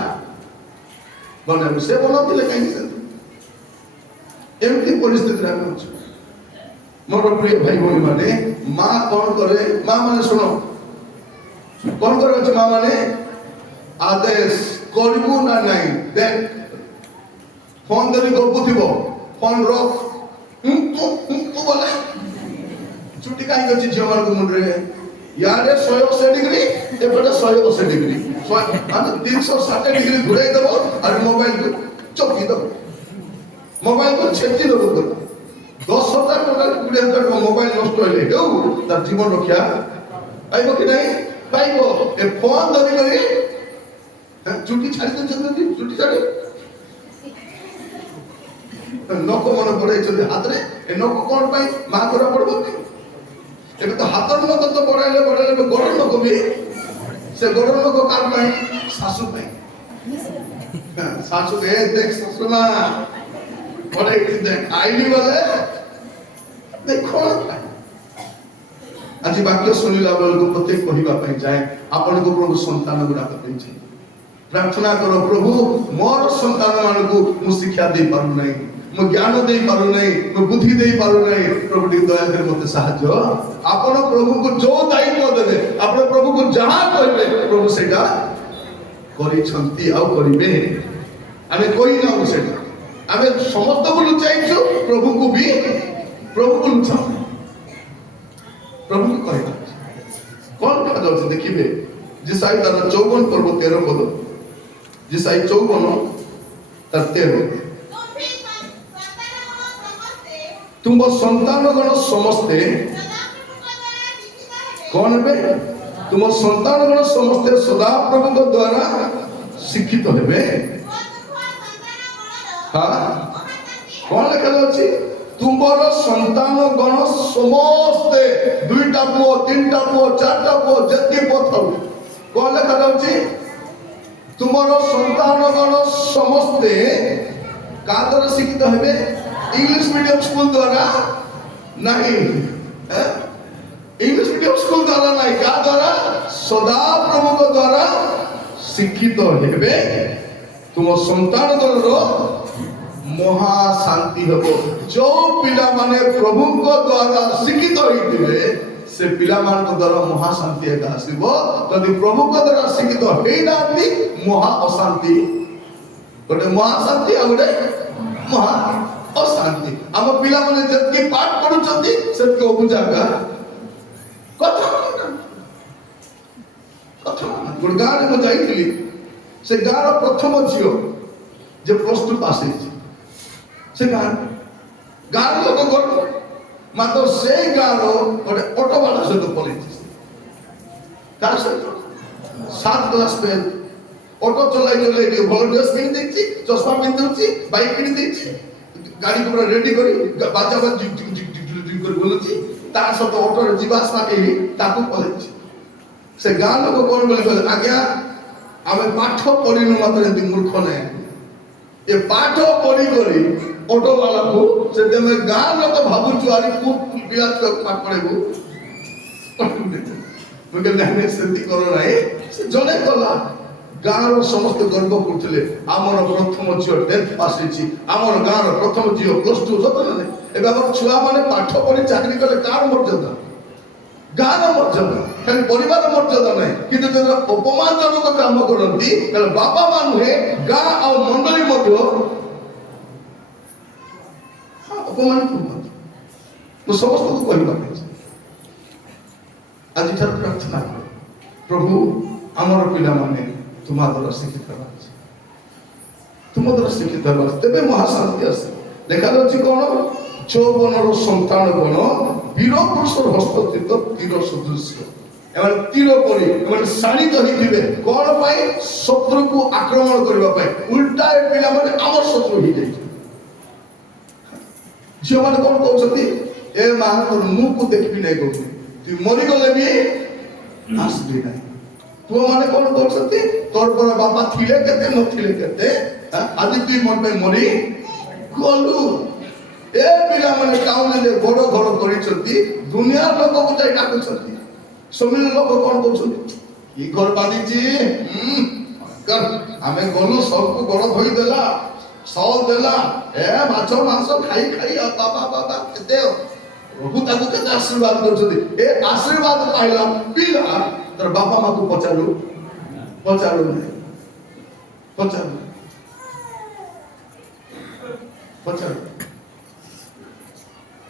बनावे से बनतिले काई से एमती परिस्थिति रे हम छु मोर प्रिय भाई भौणी माने मां कोन करे मां माने सुनो कोन करे अछि मां माने आदेश करबो ना नहीं देख फोन धरी गपुथिबो फोन रख बोले छुट्टी काई अछि झमर को मुंड रे यारे 180 डिग्री एपटे 180 डिग्री हम 360 डिग्री घुराई देबो और मोबाइल को चौकी देबो मोबाइल को छेती देबो 10,000 टका 20,000 मोबाइल नष्ट होइले हेउ तार जीवन रक्षा पाइबो कि नहीं पाइबो ए फोन धरी करी छुट्टी छाड़ी दे छुट्टी छाड़ी नक मन पड़े हाथ रे ए नक कोन पाई मां करा पड़बो नहीं एबे तो हाथ नक तो बड़ाइले गरम नक भी से गरम नक कार पाई सासु पाई सासु के देख सासु मां बड़े देख आईली वाले देखो आज वाक्य सुनिला बेल को प्रत्येक कहिबा पई जाए आपन को प्रभु संतान गुडा करते छै प्रार्थना करो प्रभु मोर संतान मान को मु शिक्षा दे पारु नहीं मु ज्ञान दे पारु नहीं मु बुद्धि दे पारु नहीं प्रभु दी दया कर मते सहाय्य आपन प्रभु को जो दायित्व देबे आपन प्रभु को जहां कहबे प्रभु सेटा करि छंती आ करिबे आमे कोई ना सेटा आमे समस्त को लुचाइछु प्रभु को भी प्रभु को लुचा प्रभु को कहबा कौन कहा जाउछ देखिबे जिसाई तार 54 पर्व 13 पद जिसाई 54 तार 13 तुम संतान गण समस्ते कौन बे तुम संतान गण समस्ते सदा प्रभु को द्वारा शिक्षित हेबे हाँ କଣ ଲେଖାଯାଉଛି? ତୁମର ସନ୍ତାନ ଗଣ ସମସ୍ତେ 2ଟା ପୁଅ 3ଟା ପୁଅ 4ଟା ପୁଅ ଯେତିକି ପୁଅ ଥାଉ। କଣ ଲେଖାଯାଉଛି? ତୁମର ସନ୍ତାନ ଗଣ ସମସ୍ତେ କାହା ଦ୍ୱାରା ଶିକ୍ଷିତ ହେବେ? ଇଂଲିଶ ମିଡିୟମ ସ୍କୁଲ ଦ୍ୱାରା ନାହିଁ, ଇଂଲିଶ ମିଡିୟମ ସ୍କୁଲ ଦ୍ୱାରା ନାହିଁ, କାହା ଦ୍ୱାରା? ସଦାପ୍ରଭୁଙ୍କ ଦ୍ୱାରା ଶିକ୍ଷିତ ହେବେ। ତୁମ ସନ୍ତାନ ଦଳର ମହାଶାନ୍ତି ହେବ। ଯୋଉ ପିଲାମାନେ ପ୍ରଭୁଙ୍କ ଦ୍ୱାରା ଶିକ୍ଷିତ ହେଇଥିବେ ସେ ପିଲାମାନଙ୍କ ଦ୍ୱାରା ମହାଶାନ୍ତି ଏକା ଆସିବ। ଯଦି ପ୍ରଭୁଙ୍କ ଦ୍ୱାରା ଶିକ୍ଷିତ ହେଇନାହାନ୍ତି ମହା ଅଶାନ୍ତି, ଗୋଟେ ମହାଶାନ୍ତି ଆଉ ଗୋଟେ ମହା ଅଶାନ୍ତି। ଆମ ପିଲାମାନେ ଯେତିକି ପାଠ ପଢୁଛନ୍ତି ସେତିକି ଅବୁଝା କଥା ଗୋଟେ ଗାଁରେ ମୁଁ ଯାଇଥିଲି, ସେ ଗାଁର ପ୍ରଥମ ଝିଅ ଯେ +2 ପାସ୍ ହେଇଛି, ସେ ଗାଁର ଲୋକ ଗର୍ବ, ମାତ୍ର ସେଇ ଗାଁର ଗୋଟେ ଅଟୋବାଲା ସହିତ ପଳେଇଛି। କାହା ସହିତ? 7 କ୍ଲାସ ଫେଲ୍। ଅଟୋ ଚଲାଇ ଟିକେ ଭଲ ଡ୍ରେସ୍ କିଣି ଦେଇଛି, ଚଷମା ପିନ୍ଧି ଦେଉଛି, ବାଇକ୍ କିଣି ଦେଇଛି, ଗାଡି ପୁରା ରେଡି କରି ବାଜା କରି ବୁଲୁଛି, ତା ସହିତ ଅଟୋରେ ଯିବା ଆସିବା କେହି ତାକୁ ପଳେଇଛି। ସେ ଗାଁ ଲୋକ କଣ ବୋଲି କହିଲେ, ଆଜ୍ଞା ଆମେ ପାଠ ପଢିନୁ ମାତ୍ର ଏମିତି ମୂର୍ଖ ନାହିଁ, ଏ ପାଠ ପଢି କରି ଅଟୋବାଲାକୁ ସେ ତେମେ ଗାଁ ଲୋକ ଭାବୁଛୁ ଆରେ ପିଲା ଛୁଆକୁ ପାଠ ପଢେଇବୁ। ମୁଁ କହିଲି ସେମିତି କର ନାହିଁ। ସେ ଜଣେ କଲା, ଗାଁର ସମସ୍ତେ ଗର୍ବ କରୁଥିଲେ ଆମର ପ୍ରଥମ ଝିଅ 10th ପାସ୍ ହେଇଛି, ଆମର ଗାଁର ପ୍ରଥମ ଝିଅ +2। ସତ ନା ନାହିଁ? ଏବେ ଆମର ଛୁଆମାନେ ପାଠ ପଢି ଚାକିରି କଲେ କାହାର ମର୍ଯ୍ୟାଦା? ଗାଁର ମର୍ଯ୍ୟାଦା, ଖାଲି ପରିବାର ମର୍ଯ୍ୟାଦା ନାହିଁ। କିନ୍ତୁ ଯେତେବେଳେ ଅପମାନଜନକ କାମ କରନ୍ତି ତାହେଲେ ବାପା ମା ନୁହେଁ ଗାଁ ଆଉ ମଣ୍ଡଳୀ ମଧ୍ୟ ଅପମାନ କରୁଛନ୍ତି। ମୁଁ ସମସ୍ତଙ୍କୁ କହିବା ପାଇଁ ଆଜିଠାରୁ ପ୍ରାର୍ଥନା କର, ପ୍ରଭୁ ଆମର ପିଲାମାନେ ତୁମ ଦ୍ୱାରା ଶିକ୍ଷିତ ହେବା, ତୁମ ଦ୍ୱାରା ଶିକ୍ଷିତ ହେବା, ତେବେ ମହାଶାନ୍ତି ଆସେ। ଲେଖାଯାଉଛି କଣ? ଯୌବନର ସନ୍ତାନ ଗଣ ବୀର ପୁରୁଷର ହସ୍ତସ୍ଥିତ ତୀର ସଦୃଶ୍ୟ। ଏମାନେ ତୀର ପରି ଏମାନେ ଶାଣିତ ହେଇଥିବେ। କଣ ପାଇଁ? ଶତ୍ରୁକୁ ଆକ୍ରମଣ କରିବା ପାଇଁ। ଉଲ୍ଟା ଏ ପିଲାମାନେ ଆମର ଶତ୍ରୁ ହେଇଯାଇଛନ୍ତି। ଝିଅମାନେ କଣ କହୁଛନ୍ତି? ଏ ମା ତୋର ମୁହଁକୁ ଦେଖିବି ନାହିଁ କହୁଛନ୍ତି, ତୁ ମରିଗଲେ ବି ଆସିବି ନାହିଁ। ପୁଅମାନେ କଣ କରୁଛନ୍ତି? ତୋର ପର ବାପା ଥିଲେ କେତେ ନଥିଲେ କେତେ, ଆଜି ତୁଇ ମୋ ପାଇଁ ମରି ଗଲୁ। ଏ ପିଲାମାନେ ଟାଉନରେ ବଡ ଘର କରିଛନ୍ତି, ଦୁନିଆ ଲୋକକୁ ଯାଇ ଡାକୁଛନ୍ତି। ସମିଳ ଲୋକ କଣ କରୁଛନ୍ତି? କି ଘର ବାନ୍ଧିଛି, ଆମେ ଗଲୁ ସବୁକୁ ଗୋଡ ଧୋଇଦେଲା, ସହ ଦେଲା, ଏ ମାଛ ମାଂସ ଖାଇ ଖାଇ ବାବା କେତେ ପ୍ରଭୁ ତାକୁ କେତେ ଆଶୀର୍ବାଦ କରୁଛନ୍ତି। ଏ ଆଶୀର୍ବାଦ ପାଇଲା ପିଲା ତାର ବାପା ମାକୁ ପଚାରୁ ନାହିଁ, ପଚାରୁ।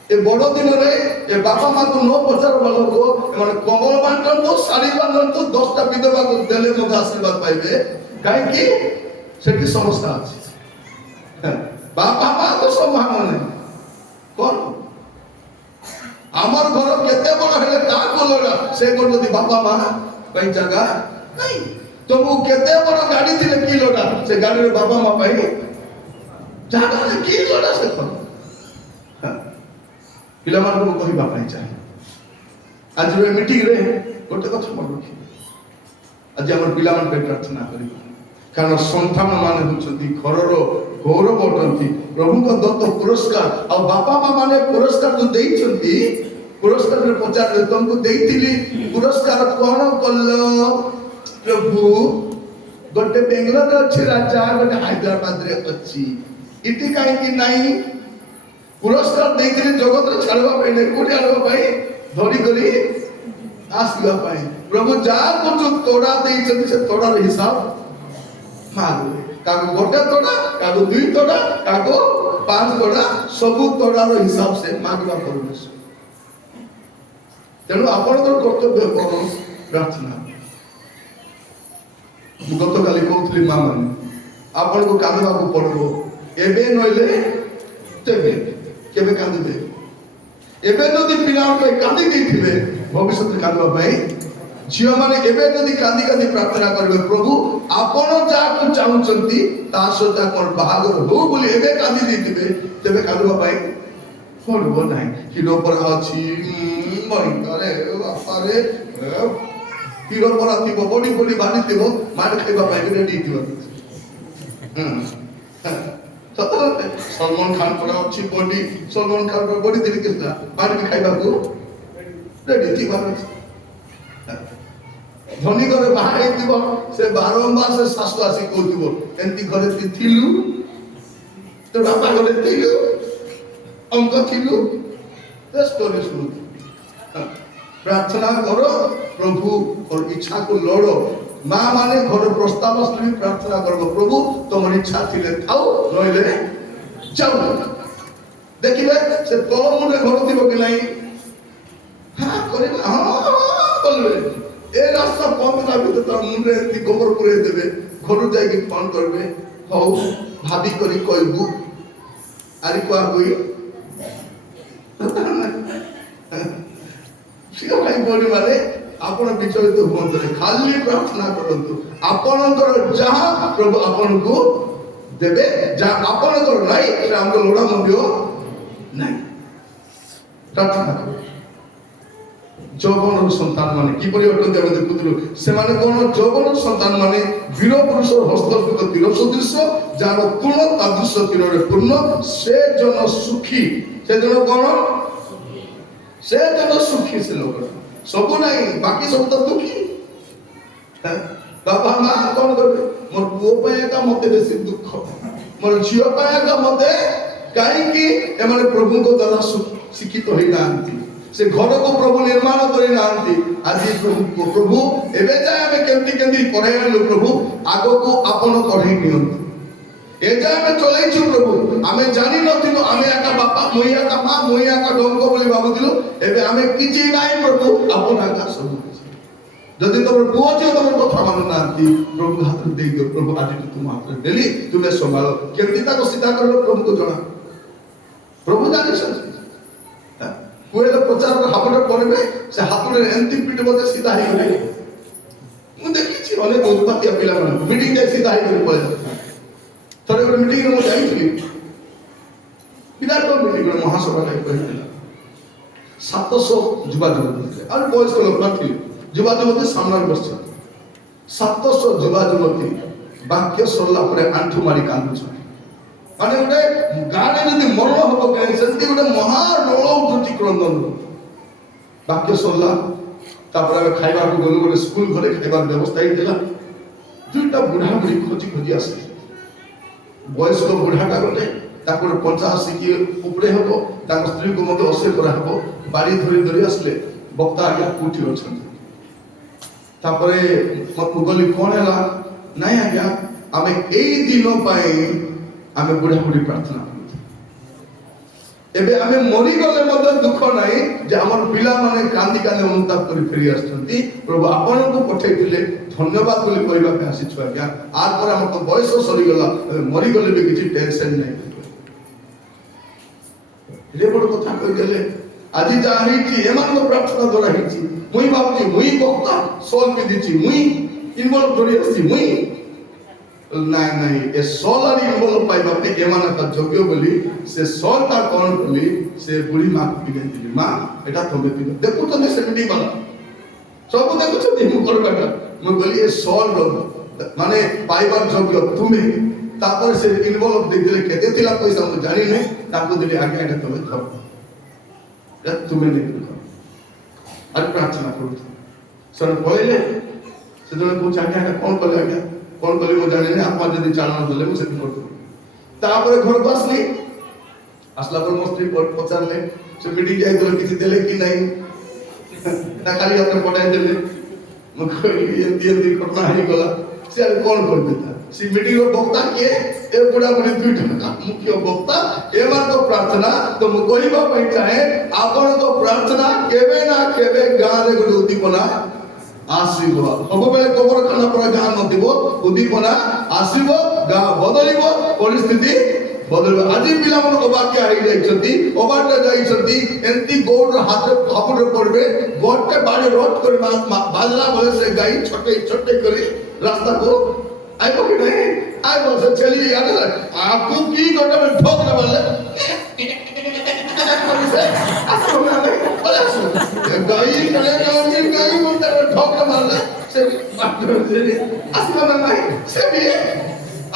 ଏ ବଡ ଦିନରେ ଏ ବାପା ମାକୁ ନ ପଚାରବା ଲୋକ ଏମାନେ କମଳ ବାଣ୍ଟନ୍ତୁ, ଶାଢୀ ବାଣ୍ଟନ୍ତୁ, 10ଟା ବିଧବାକୁ ଦେଲେ ମଧ୍ୟ ଆଶୀର୍ବାଦ ପାଇବେ। କାହିଁକି? ସେଠି ସମସ୍ୟା ଅଛି। ବାପା ମା ତ ସମାନ ନାହିଁ। କଣ ଆମର ଘର କେତେ ବଡ ହେଲେ କାହାକୁ ଲଗା, ସେ ଘର ଯଦି ବାପା ମା ପାଇଁ ଜାଗା ନାହିଁ। ତମକୁ କେତେ ବଡ ଗାଡି ଥିଲେ କି ଲଗା, ସେ ଗାଡିରେ ବାପା ମା ପାଇଁ ଜାଗା ନାହିଁ, କି ଲଗା ସେ ଘର। ପିଲାମାନଙ୍କୁ କହିବା ପାଇଁ ଚାହେଁ, ଆଜି ମିଟିଂରେ ଗୋଟେ କଥା ମନେ ରଖିବେ, ଆଜି ଆମର ପିଲାମାନଙ୍କ ପାଇଁ ପ୍ରାର୍ଥନା କରିବା। କାରଣ ସନ୍ତାନ ମାନେ ହେଉଛନ୍ତି ଘରର ଗୌରବ ଅଟନ୍ତି, ପ୍ରଭୁଙ୍କ ଦତ୍ତ ପୁରସ୍କାର। ଆଉ ବାପା ମା ମାନେ ପୁରସ୍କାର ଯୋଉ ଦେଇଛନ୍ତି, ପୁରସ୍କାରରେ ପଚାରିଲେ ତମକୁ ଦେଇଥିଲି ପୁରସ୍କାର କଣ କଲ ପ୍ରଭୁ? ଗୋଟେ ବେଙ୍ଗଲୋରରେ ଅଛି ରାଜା, ଗୋଟେ ହାଇଦ୍ରାବାଦରେ ଅଛି, ଏଠି କାହିଁକି ନାହିଁ? ପୁରସ୍କାର ଦେଇଥିଲି ଜଗତରେ ଛାଡିବା ପାଇଁ ନାହିଁ, କୋଉଠି ଆଣିବା ପାଇଁ? ଧରି କରି ଆସିବା ପାଇଁ। ପ୍ରଭୁ ଯାହା କରୁଛୁ ତୋଡା ଦେଇଛନ୍ତି, ସେ ତୋଡାର ହିସାବ ମାଗୁ। କାହାକୁ ଗୋଟେ ତୋଡା, କାହାକୁ 2 ତୋଡା, କାହାକୁ 5 ତୋଡା, ସବୁ ତୋଡାର ହିସାବ ସେ ମାଗିବା ପରମେଶ୍ୱର। ତେଣୁ ଆପଣଙ୍କର କର୍ତ୍ତବ୍ୟ କଣ? ପ୍ରାର୍ଥନା। ମୁଁ ଗତକାଲି କହୁଥିଲି ମା ମାନେ ଆପଣଙ୍କୁ କାନ୍ଦିବାକୁ ପଡିବ, ଏବେ ନହେଲେ ତେବେ। କେବେ କାନ୍ଦିବେ? ଏବେ ଯଦି ପିଲାଙ୍କ ପାଇଁ କାନ୍ଦି ଦେଇଥିବେ ଭବିଷ୍ୟତରେ କାନ୍ଦିବା ପାଇଁ ଝିଅ ମାନେ ଏବେ ଯଦି କାନ୍ଦି କାନ୍ଦି ପ୍ରାର୍ଥନା କରିବେ ପ୍ରଭୁ ଆପଣ ଯାହାକୁ ଚାହୁଁଛନ୍ତି ତା ସହିତ ଆପଣ ବାହାଘର ହଉ ବୋଲି ଏବେ କାନ୍ଦି ଦେଇଥିବେ, ତେବେ କାନ୍ଦିବା ପାଇଁ ପଡିବ ନାହିଁ। ହିରୋ ପରା ଅଛି ମରିତାରେ ବାପାରେ ହିରୋ ପରା ଥିବ, ବଡି ବଡି ବାହାରିଥିବ, ମାର ଖାଇବା ପାଇଁ ବି ରେଡି ଥିବ। ସଲମାନ ଖାନ ପରା ଅଛି ବଡି, ସଲମାନ ଖାନ ବଡି ଦିନ କେତେ ମାର ବି ଖାଇବାକୁ ରେଡି ଥିବାର ଅଛି। ଧନୀ ଘରେ ବାହା ହେଇଥିବ, ସେ ବାରମ୍ବାର ସେ ଶାଶୁ ଆସି କହୁଥିବ ଏମିତି ଘରେ ଥିଲୁ, ତୋ ବାପା ଘରେ ଥିଲୁ, ଅଙ୍କ ଥିଲୁ, ଷ୍ଟୋରି ଶୁଣୁ। ପ୍ରାର୍ଥନା କର, ପ୍ରଭୁ ଇଚ୍ଛାକୁ ଲୋଡ଼। ମା ମାନେ ଘର ପ୍ରସ୍ତାବ ସ୍ତ୍ରୀ ପ୍ରାର୍ଥନା କରିବ ପ୍ରଭୁ ତମର ଇଚ୍ଛା ଥିଲେ ଥାଉ ନହେଲେ ଯାଉ। ଦେଖିବେ ସେ ତଳ ମୁଣ୍ଡରେ ଘର ଥିବ କି ନାହିଁ, ହଁ କରିବେ, ହଁ କରିବେ। ଏ ରାସ୍ତା ବନ୍ଦ ହେଲା ଭିତରେ ତାର ମୁଣ୍ଡରେ ଏମିତି ଗୋବର ପୁରେଇ ଦେବେ, ଘରୁ ଯାଇକି ଫୋନ କରିବେ ହଉ ଭାବି କରି କହିବୁ ଆରି କୁଆ ହୁଏ ଭାଇ ଭଉଣୀ ମାନେ ଆପଣ ବିଚଳିତ ହୁଅନ୍ତୁ ନାହିଁ, ଖାଲି ପ୍ରାର୍ଥନା କରନ୍ତୁ। ଆପଣଙ୍କର ଯାହା ପ୍ରଭୁ ଆପଣଙ୍କୁ ଦେବେ, ଯାହା ଆପଣଙ୍କର ନାହିଁ ସେ ଆମକୁ ଲୋଡ଼ା ମଧ୍ୟ ନାହିଁ। ପ୍ରାର୍ଥନା କର। ଯୌବନର ସନ୍ତାନ ମାନେ କିପରି ଅଟନ୍ତି ଆମେ ଦେଖୁଥିଲୁ। ସେମାନେ କଣ? ଯୌବନର ସନ୍ତାନ ମାନେ ବୀର ପୁରୁଷର ହସ୍ତସ୍ଥିତ ତୀର ସଦୃଶ, ଯାହାର ତୃଣ ତାଦୃଶ ତୀରରେ ପୂର୍ଣ୍ଣ, ସେ ଜନ ସୁଖୀ। ସେ ଜନ କଣ? ସେ ଜନ ସୁଖୀ। ସେ ଲୋକ ସବୁ ନାହିଁ, ବାକି ସବୁ ତ ଦୁଃଖୀ। ବାପା ମା କଣ କରିବେ? ମୋର ପୁଅ ପାଇଁ ଏକା ମତେ ବେଶୀ ଦୁଃଖ, ମୋର ଝିଅ ପାଇଁ ଏକା ମତେ, କାହିଁକି ଏମାନେ ପ୍ରଭୁଙ୍କ ଦ୍ୱାରା ଶିକ୍ଷିତ ହେଇନାହାନ୍ତି, ସେ ଘରକୁ ପ୍ରଭୁ ନିର୍ମାଣ କରିନାହାନ୍ତି। ଆଜି ପ୍ରଭୁ ଏବେ ଯାଏ ଆମେ କେମିତି କେମିତି କଢେଇ ଆଣିଲୁ, ପ୍ରଭୁ ଆଗକୁ ଆପଣ କଢେଇ ନିଅନ୍ତୁ। ଏ ଯାଏ ଆମେ ଚଲେଇଛୁ ପ୍ରଭୁ, ଆମେ ଜାଣିନଥିଲୁ, ଆମେ ଏକା ବାପା ମୁଇଁ ଏକା ମା ମୁଇଁ ଏକା ଡଙ୍କ ବୋଲି ଭାବୁଥିଲୁ। ଏବେ ଆମେ କିଛି ନାହିଁ ପ୍ରଭୁ, ଆପଣ ଏକା ସବୁ କିଛି। ଯଦି ତମର ପୁଅ ଝିଅ ତମର କଥା ମାନୁନାହାନ୍ତି, ପ୍ରଭୁ ହାତରେ ଦେଇଦିଅ, ପ୍ରଭୁ ଆଜିଠୁ ତୁମ ହାତରେ ଦେଲି, ତୁମେ ସମ୍ଭାଳ। କେମିତି ତାକୁ ସିଧା କରିବ ପ୍ରଭୁକୁ ଜଣା, ପ୍ରଭୁ ଜାଣିଛନ୍ତି। କୁଏଲେ ପ୍ରଚାରର ହାତରେ ପଡ଼ିବେ, ସେ ହାତରେ ଏମିତି ପିଟିବ ଯେ ସିଧା ହେଇଗଲେ। ମୁଁ ଦେଖିଛି ଅନେକ ଉତ୍ପାତିଆ ପିଲାମାନଙ୍କୁ ମିଟିଂ ଯାଇ ସିଧା ହେଇଗଲେ ପଳେଇ। ଥରେ ଗୋଟେ ମିଟିଂରେ ମୁଁ ଯାଇଥିଲି, ବିରାଟ ମିଟିଂ, ଗୋଟେ ମହାସଭା ଟାଇପ୍ ହେଇଥିଲା। 700 ଯୁବା ଯୁବତୀ ଥିଲେ, ଆଉ ବୟସ୍କ ଲୋକ ଥିଲେ। ଯୁବା ଯୁବତୀ ସାମ୍ନାରେ ବସିଛନ୍ତି। 700 ଯୁବା ଯୁବତୀ ବାକ୍ୟ ସରିଲା ପରେ ଆଣ୍ଠୁ ମାରି କାନ୍ଦୁଛନ୍ତି। ମାନେ ଗୋଟେ ଗାଁରେ ଯଦି ମରଣ ହବ ସେମିତି ଗୋଟେ ମହାରୋଳ ଉଠୁଛି କ୍ରନ୍ଦନ। ବାକ୍ୟ ସରିଲା, ତାପରେ ଆମେ ଖାଇବାକୁ ଗଲୁ। ଗୋଟେ ସ୍କୁଲ ଘରେ ଖାଇବାର ବ୍ୟବସ୍ଥା ହେଇଥିଲା। ଦୁଇଟା ବୁଢା ବୁଢୀ ଖୋଜି ଖୋଜି ଆସିଲେ। ବୟସ୍କ ବୁଢାଟା ଗୋଟେ, ତାକୁ ଗୋଟେ 85 କି ଉପରେ ହବ, ତାଙ୍କ ସ୍ତ୍ରୀକୁ ମଧ୍ୟ 80 କରାହବ। ବାଡ଼ି ଧରି ଧରି ଆସିଲେ, ବକ୍ତା ଆଜ୍ଞା କୋଉଠି ଅଛନ୍ତି? ତାପରେ ମୁଁ ଗଲି କଣ ହେଲା? ନାଇଁ ଆଜ୍ଞା, ଆମେ ଏଇ ଦିନ ପାଇଁ ଆମେ ବୁଢା ବୁଢୀ ପ୍ରାର୍ଥନା କରୁଛୁ। ଏବେ ଆମେ ମରିଗଲେ ମଧ୍ୟ ଦୁଃଖ ନାହିଁ ଯେ ଆମର ପିଲାମାନେ କାନ୍ଦି କାନ୍ଦି ଅନୁତାପ କରି ଫେରି ଆସିଛନ୍ତି। ପ୍ରଭୁ ଆପଣଙ୍କୁ ପଠେଇଥିଲେ, ଧନ୍ୟବାଦ ବୋଲି କହିବା ପାଇଁ ଆସିଛୁ ଆଜ୍ଞା। ଆର ପରେ ଆମର ତ ବୟସ ସରିଗଲା, ମରିଗଲେ ବି କିଛି ଟେନସନ ନାହିଁ। ଏତେ ବଡ଼ କଥା କହିଦେଲେ। ଆଜି ଯାହା ହେଇଛି ଏମାନଙ୍କ ପ୍ରାର୍ଥନା ଦ୍ୱାରା ହେଇଛି। ମୁଇଁ ଭାବୁଛି ମୁଇଁ ବକ୍ତା ସଲ୍ ପିନ୍ଧିଛି, ମୁଇଁ ଇନଭଲ୍ଭ ଧରି ଆସିଛି, ମୁଇଁ ନାଇଁ ନାଇଁ, ଏ ସଲ୍ ଆରି ଇନଭଲ୍ଭ ପାଇବା ପାଇଁ ଏମାନେ ଯୋଗ୍ୟ ବୋଲି ସେ ସଲ୍ଟା କଣ କଲି, ସେ ବୁଢ଼ୀ ମାକୁ ପିନ୍ଧେଇଥିଲି। ମା ଏଟା ତମେ ପିନ୍ଧ, ଦେଖୁଛନ୍ତି ସେମିତି ବାଲା ସବୁ ଦେଖୁଛନ୍ତି ମୁଁ କରିବାଟା। ମୁଁ କହିଲି ଏ ସଲ୍ର ମାନେ ପାଇବାର ଯୋଗ୍ୟ ତୁମେ। ତାପରେ ସେ ଇନଭଲ୍ଭ ଦେଇଦେଲେ, କେତେ ଥିଲା ପଇସା ମୁଁ ଜାଣିନି, ତାକୁ ଦେଲି ଆଜ୍ଞା ଏଟା ତମେ ଧର, ତୁମେ ନେଇ ଆରେ ପ୍ରାର୍ଥନା କରୁଛୁ। ସେମାନେ ପଳେଇଲେ। ସେତେବେଳେ କହୁଛି ଆଜ୍ଞା ଏଟା କଣ କଲେ? ଆଜ୍ଞା କଣ କଲି ମୁଁ ଜାଣିନି, ଆପଣ ଯଦି ଚାଳନ ଦେଲେ ମୁଁ ସେଠି କରିଦେବି। ତାପରେ ଘରକୁ ଆସିଲି। ଆସିଲା ପରେ ମୋ ସ୍ତ୍ରୀ ପଚାରିଲେ ସେ ମିଟିଂ ଯାଇଥିଲେ କିଛି ଦେଲେ କି ନାହିଁ, ନା ଖାଲି ହାତରେ ପଠାଇ ଦେଲେ। ମୁଁ କହିଲି ଏମିତି ଏମିତି ଘଟଣା ହେଇଗଲା। ସେ ଆଉ କଣ କରିବେ? ସେ ମିଟିଂର ବକ୍ତା କିଏ? ଏ ବୁଢା ବୁଢୀ ଦୁଇଟା ମୁଖ୍ୟ ବକ୍ତା, ଏମାନଙ୍କ ପ୍ରାର୍ଥନା। ତ ମୁଁ କହିବା ପାଇଁ ଚାହେଁ, ଆପଣଙ୍କ ପ୍ରାର୍ଥନା କେବେ ନା କେବେ ଗାଁରେ ଗୋଟେ ଉଦ୍ଦୀପନା ଆସିବ। ସବୁବେଳେ କବରଖାନା ପରେ ଗାଁ ନଥିବ, ଉଦ୍ଦୀପନା ଆସିବ, ଗାଁ ବଦଳିବ, ପରିସ୍ଥିତି ବଦଳିବ। ଆଜି ପିଲାମାନେ ଅବାକ୍ୟା ହେଇଯାଇଛନ୍ତି, ଅବାଟରେ ଯାଇଛନ୍ତି, ଏମିତି ଗୋଡର ହାତରେ ଫାପୁଡରେ ପଡିବେ, ଗୋଟେ ବାଡି ରଟ କରି ବାଜଲା ବେଳେ ସେ ଗାଈ ଛଟେଇ ଛଟେଇ କରି ରାସ୍ତାକୁ ଆଇବ କି ନାହିଁ? ଆଇବ। ସେ ଛେଳି ଆକୁ କି ଗୋଟେ ଠୋକ ଦେବାଲେ ଆସିବ ନା ନାହିଁ? ଗାଈ ଗାଈ ମତେ ଠୋକ ମାରିଲେ ସେ ଆସିବ ନା ନାହିଁ? ସେ ବି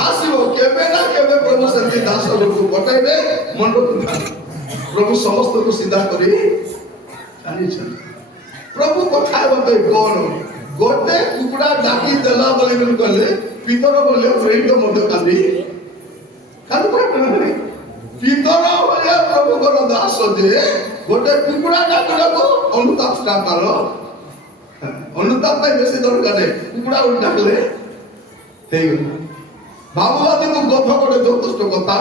ଆସିବ କେବେ ନା କେବେ। ପ୍ରଭୁ ସେମିତି ଦାସକୁ ପଠାଇବେ ମଣ୍ଡପକୁ। ପ୍ରଭୁ ସମସ୍ତଙ୍କୁ ସିଧା କରି ଚାଲିଛନ୍ତି। ପ୍ରଭୁ କଥା ହେବା ପାଇଁ କଣ? ଗୋଟେ କୁକୁଡ଼ା ଡାକି ଦେଲା ବୋଲି କହିଲେ ପିତର ବୋଲି ପ୍ରେରିତ ମଧ୍ୟ କାଲି ପିତର ଭଳିଆ ପ୍ରଭୁଙ୍କର ଦାସ ଯେ ଗୋଟେ କୁକୁଡ଼ା ଡାକଟାକୁ ଅନୁତାପ ମାର ଅନୁତାପ ପାଇଁ ବେଶୀ ଦରକାର ନାହିଁ। କୁକୁଡ଼ା ଗୋଟେ ଡାକିଲେ ହେଇଗଲା। ଭାବବାଦୀକୁ ଗଧ ଗୋଟେ ଯଥେଷ୍ଟ କଥା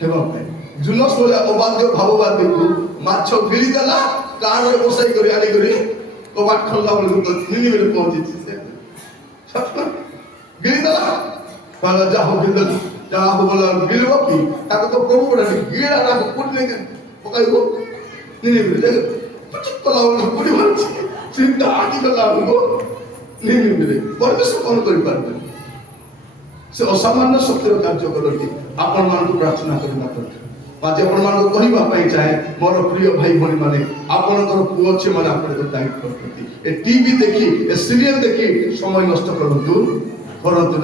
ହେବା ପାଇଁ। ଜୁଲସ୍ ଭଳିଆ ଅବାଧ୍ୟ ଭାବବାଦୀକୁ ମାଛ ଗିଳି ଦେଲା, କାରରେ ବସାଇ କରି ଆଣିକରି କବାଟ ଖୋଲିଲା ବେଳକୁ ନିନିବେରେ ପହଞ୍ଚିଛି। ଗିଳି ଦେଲା ଯାହା ହଉ ଗିଳିଦେଲା, ଯାହା ହଉ ବୋଲା ଗିଳିବ କି? ତାକୁ ତ ପ୍ରଭୁ ଗୋଟେ ଗିଳା ତାକୁ କୋଟି ନେଇକି ପକାଇବ ନିନିବେରେ କଲା ବେଳକୁ କୋଟି ମାରୁଛି। ଚିନ୍ତା ଆକି ଗଲା ବେଳକୁ ନିନିବେରେ ପରିବେଶ କଣ କରିପାରିବେ? ସେ ଅସାମାନ୍ୟ ଶକ୍ତିର କାର୍ଯ୍ୟ କରନ୍ତି। ଆପଣମାନଙ୍କୁ ପ୍ରାର୍ଥନା କରିବା ଦରକାର। ଆଜି ଆପଣମାନଙ୍କୁ କହିବା ପାଇଁ ଚାହେଁ, ମୋର ପ୍ରିୟ ଭାଇ ଭଉଣୀ ମାନେ, ଆପଣଙ୍କର ପୁଅ ଝିଅ ମାନେ ଆପଣଙ୍କ ଦାୟିତ୍ୱ ପ୍ରତି ଏ ଟିଭି ଦେଖି, ଏ ସିରିଏଲ ଦେଖି ସମୟ ନଷ୍ଟ କରନ୍ତୁ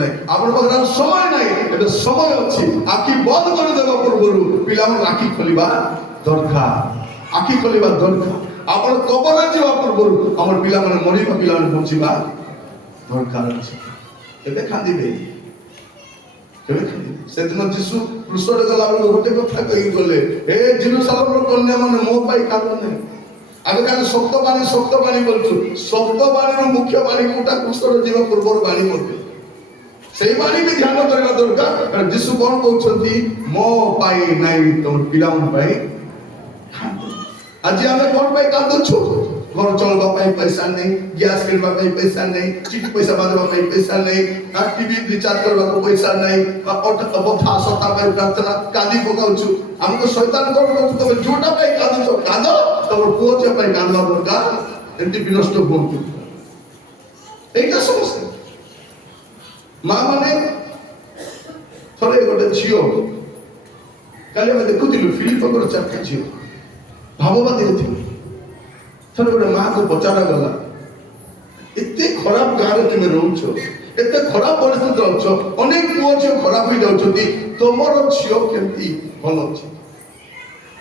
ନାହିଁ। ଆପଣଙ୍କ ପାଖରେ ସମୟ ନାହିଁ, ଏବେ ସମୟ ଅଛି। ଆଖି ବନ୍ଦ କରିଦେବା ପୂର୍ବରୁ ପିଲାମାନଙ୍କୁ ଆଖି ଖୋଲିବା ଦରକାର। ଆଖି ଖୋଲିବା ଦରକାର। ଆପଣ କବରରେ ଯିବା ପୂର୍ବରୁ ଆମର ପିଲାମାନେ ମରିବା, ପିଲାମାନେ ବଞ୍ଚିବା ଦରକାର ଅଛି। ଏବେ ଖାନ୍ଦିବେ ସେଦିନ ଯୀଶୁ କ୍ରୁଶରେ ଗଲା ବେଳକୁ ଗୋଟେ କଥା କହିକି ଗଲେ, ଏ ଜେରୁସାଲେମର କନ୍ୟା ମାନେ ମୋ ପାଇଁ କାନ୍ଦ ନାହିଁ। ଆମେ କାଲି ସପ୍ତବାଣୀ ବୋଲଛୁ। ସପ୍ତବାଣୀର ମୁଖ୍ୟ ବାଣୀ କୋଉଟା? କ୍ରୁଶରେ ଯିବା ପୂର୍ବରୁ ବାଣୀ ମଧ୍ୟ ସେଇ ବାଣୀ ବି ଧ୍ୟାନ କରିବା ଦରକାର। ଯୀଶୁ କଣ କହୁଛନ୍ତି? ମୋ ପାଇଁ ନାହିଁ, ତମ ପିଲାମାନଙ୍କ ପାଇଁ କାନ୍ଦ। ଆଜି ଆମେ କଣ ପାଇଁ କାନ୍ଦୁଛୁ? ଘର ଚଳବା ପାଇଁ ପଇସା ନାହିଁ, ଗ୍ୟାସ୍ କିଣିବା ପାଇଁ ପଇସା ନାହିଁ, ଚିଠି ପଇସା ବାନ୍ଧିବା ପାଇଁ ପଇସା ନାହିଁ, ଟିଭି ରିଚାର୍ଜ କରିବାକୁ ପଇସା ନାହିଁ, ଅବଥା ସତା ପାଇଁ ପ୍ରାର୍ଥନା କାନ୍ଦି ପକାଉଛୁ। ଆମକୁ ଶୈତାନ କଣ କରୁଛୁ? ତମେ ଯୋଉଟା ପାଇଁ କାନ୍ଦୁଛ କାନ୍ଦ, ତମର ପୁଅ ଝିଅ ପାଇଁ କାନ୍ଦବା ଦରକାର। ଏମିତି ବିନଷ୍ଟ ହୁଅନ୍ତୁ। এইটা ସମସ୍ୟା। ମା ମାନେ ଥରେ ଗୋଟେ ଝିଅ, କାଲି ଆମେ ଦେଖୁଥିଲୁ ଫିଲିପଙ୍କର 4ଟା ଝିଅ ଭାବବାଦୀ ଥିଲେ। ଥରେ ଗୋଟେ ମାକୁ ପଚରା ଗଲା, ଏତେ ଖରାପ ଗାଁରେ ତୁମେ ରହୁଛ, ଏତେ ଖରାପ ପରିସ୍ଥିତିରେ ଅଛ, ଅନେକ ପୁଅ ଝିଅ ଖରାପ ହେଇଯାଉଛନ୍ତି, ତମର ଝିଅ କେମିତି ଭଲ ଅଛି?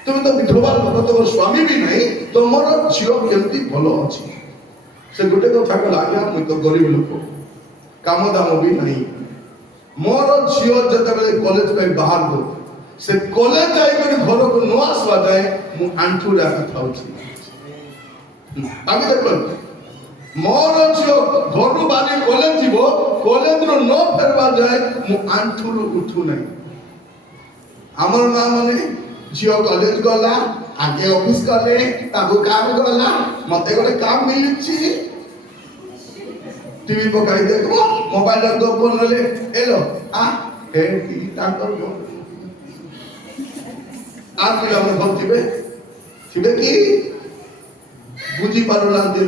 তুমি তো বিধবা লোক, তোমার স্বামী বি নাই, তোমার ঝিও কেমতি ভালো আছে? সে গোটে কথা কলা, আজ্ঞা মুই তো গরিব লোক, কাম দাম বি নাই, মোর ঝিও যেতবে কলেজ পাই বাহারব, সে কলেজ যাই করে ঘরକୁ ন আসবা যায় মু আঁঠু রাখি থাউছি। আমি দেখুন মোর ঝিও ঘরু বানি কলেজ যাব, কলেজরু ন ফেরবা যায় মু আঁঠুরু উঠু নাই। আমার মা মানে ঝিও কলেজ গলা, আগে অফিস গলে, তাকে কাম গলা, মতে গোটে কাম মিলুছি, টিভি পকাই দেখবো, মোবাইল ফোন হলে এলো তারপর আর পিলাମାନେ ଭଲ ଥିବେ କି ବୁଝି ପାରୁନାହାନ୍ତି।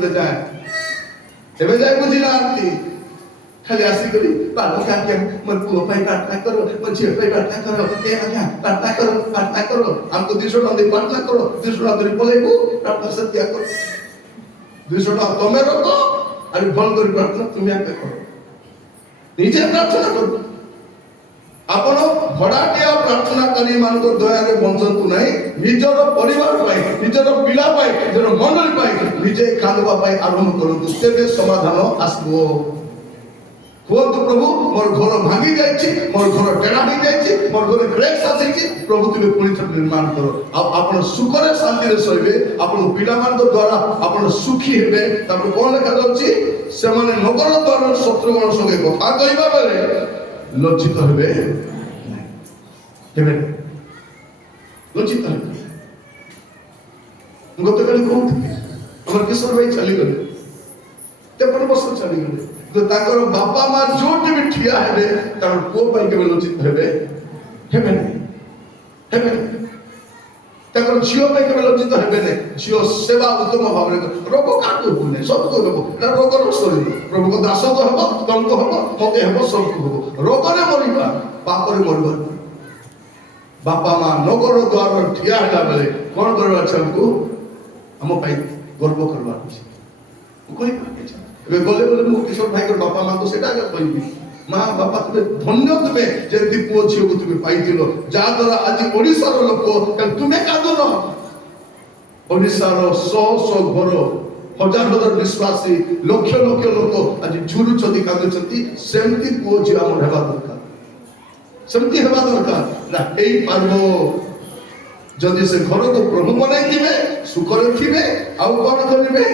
ଏବେ ଯାଏ ବୁଝି ନାହାନ୍ତି, ଖାଲି ଆସିକରି ମୋ ପୁଅ ପାଇଁ ପ୍ରାର୍ଥନା କର, ମୋ ଝିଅ ପାଇଁ ପ୍ରାର୍ଥନା କର, ପ୍ରାର୍ଥନା କର, ଆମକୁ 200 ଟଙ୍କା ଦେଇ ପ୍ରାର୍ଥନା କର, 200 ଟଙ୍କା ଧରି ପଳେଇବୁ, ପ୍ରାର୍ଥନା ସତ୍ୟା କର, 200 ଟଙ୍କା ତମେ ରଖ, ଆରେ ଭଲ କରି ପ୍ରାର୍ଥନା ତୁମେ ଆଗେ କର, ନିଜେ ପ୍ରାର୍ଥନା କର। ଆପଣ ଭଡ଼ାଟିଆ ପ୍ରାର୍ଥନାକାରୀ ମାନଙ୍କ ଦୟାରେ ବଞ୍ଚନ୍ତୁ ନାହିଁ, ନିଜର ପରିବାର ପାଇଁ, ନିଜର ପିଲା ପାଇଁ, ନିଜର ମଣ୍ଡଳୀ ପାଇଁ ନିଜେ କାନ୍ଦବା ପାଇଁ ଆରମ୍ଭ କରନ୍ତୁ, ତେବେ ସମାଧାନ ଆସିବ। କୁହନ୍ତୁ, ପ୍ରଭୁ ମୋର ଘର ଭାଙ୍ଗି ଯାଇଛି, ମୋର ଘର ଟେଢା ହେଇଯାଇଛି, ମୋର ଘରେ କ୍ରେକ୍ସ ଆସିଛି, ପ୍ରଭୁ ତୁମେ ପୁଣି ଥରେ ନିର୍ମାଣ କର। ଆଉ ଆପଣ ସୁଖରେ ଶାନ୍ତିରେ ଶୋଇବେ, ଆପଣଙ୍କ ପିଲାମାନଙ୍କ ଦ୍ୱାରା ଆପଣ ସୁଖୀ ହେବେ। ତାପରେ କଣ ଲେଖାଯାଉଛି? ସେମାନେ ନଗର ଦ୍ୱାରର ଶତ୍ରୁଗଣ ସଙ୍ଗେ କଥା କହିବା ବେଳେ ଲଜ୍ଜିତ ହେବେ, ଲଜ୍ଜିତ ହେବେ। ଗତକାଲି କହୁଥିଲି, ଆମର କିଶୋର ଭାଇ ଚାଲିଗଲେ, 53 ବର୍ଷ ଚାଲିଗଲେ, ତାଙ୍କର ବାପା ମା ଯୋଉଠି ବି ଠିଆ ହେବେ ତାଙ୍କର ପୁଅ ପାଇଁ କେବେ ଲଜ୍ଜିତ ହେବେ ନାହିଁ। ହେବେ ତାଙ୍କର ଝିଅ ପାଇଁ କେବେ ଲଜ୍ଜିତ ହେବେନି। ଝିଅ ସେବା ଉତ୍ତମ ଭାବରେ ରୋଗ କାହାକୁ ହଉନି, ସବୁକୁ ରୋଗ, ଏଟା ରୋଗର ଶରୀର। ପ୍ରଭୁଙ୍କ ଦାସକୁ ହେବ, ତମକୁ ହେବ, ମତେ ହେବ, ସବୁକୁ ହେବ। ରୋଗରେ ମରିବା, ପାପରେ ମରିବା। ବାପା ମା ନଗର ଦ୍ୱାର ଠିଆ ହେଲା ବେଳେ କଣ କରିବା ଅଛି? ଆମକୁ ଆମ ପାଇଁ ଗର୍ବ କରିବାର ଅଛି। ଏବେ ଗଲେ ଗଲେ ମୁଁ କିଶୋର ଭାଇଙ୍କର ବାପା ମାଙ୍କୁ ସେଇଟା ଆଗ କହିବି, ମା ବାପା ତୁମେ ଧନ୍ୟ, ତୁମେ ଯେମିତି ପୁଅ ଝିଅକୁ ତୁମେ ପାଇଥିଲ, ଯାହାଦ୍ୱାରା ଆଜି ଓଡ଼ିଶାର ଲୋକ, ତୁମେ କାନ୍ଦୁନ, ଓଡ଼ିଶାର ଶହ ଶହ ଘର, ହଜାର ହଜାର ବିଶ୍ୱାସୀ, ଲକ୍ଷ ଲକ୍ଷ ଲୋକ ଆଜି ଝୁରୁଛନ୍ତି, କାନ୍ଦୁଛନ୍ତି। ସେମିତି ପୁଅ ଝିଅ ଆମର ହେବା ଦରକାର, ସେମିତି ହେବା ଦରକାର ନା ହେଇପାରିବ। ଯଦି ସେ ଘରକୁ ପ୍ରଭୁ ବନେଇଥିବେ, ସୁଖରେ ଥିବେ, ଆଉ କଣ କରିବେ?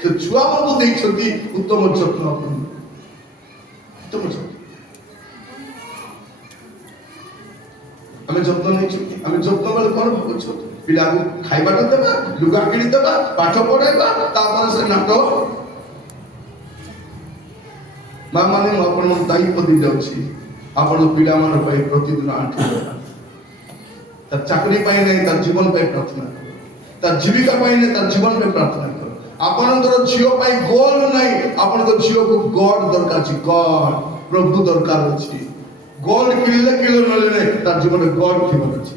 ସେ ଛୁଆମାନଙ୍କୁ ଦେଇଛନ୍ତି ଉତ୍ତମ ଯତ୍ନ, ଉତ୍ତମ ଯତ୍ନ। ଆମେ ଯତ୍ନ ନେଇଛନ୍ତି, ଆମେ ଯତ୍ନ ବେଳେ କଣ ଭାବୁଛୁ? ପିଲାକୁ ଖାଇବାଟା ଦେବା, ଲୁଗା କିଣିଦେବା, ପାଠ ପଢାଇବା, ତାପରେ ସେ ନାଟ। ମା ମାନେ ମୁଁ ଆପଣଙ୍କୁ ଦାୟିତ୍ୱ ଦେଇଯାଉଛି, ଆପଣ ପିଲାମାନଙ୍କ ପାଇଁ ପ୍ରତିଦିନ ଆଣ୍ଠୁ ତାର ଚାକରି ପାଇଁ ନାହିଁ, ତାର ଜୀବନ ପାଇଁ ପ୍ରାର୍ଥନା କର। ତାର ଜୀବିକା ପାଇଁ ନାହିଁ, ତାର ଜୀବନ ପାଇଁ ପ୍ରାର୍ଥନା କର। ଆପଣଙ୍କର ଝିଅ ପାଇଁ ଗୋଲ ନାହିଁ, ଆପଣଙ୍କ ଝିଅକୁ ଗଡ ଦରକାର ଅଛି, ଗଡ ପ୍ରଭୁ ଦରକାର ଅଛି। ଗୋଲ୍ଡ କିଣିଲେ ନହେଲେ ନାହିଁ, ତାର ଜୀବନରେ ଗଡ ଥିବାର ଅଛି।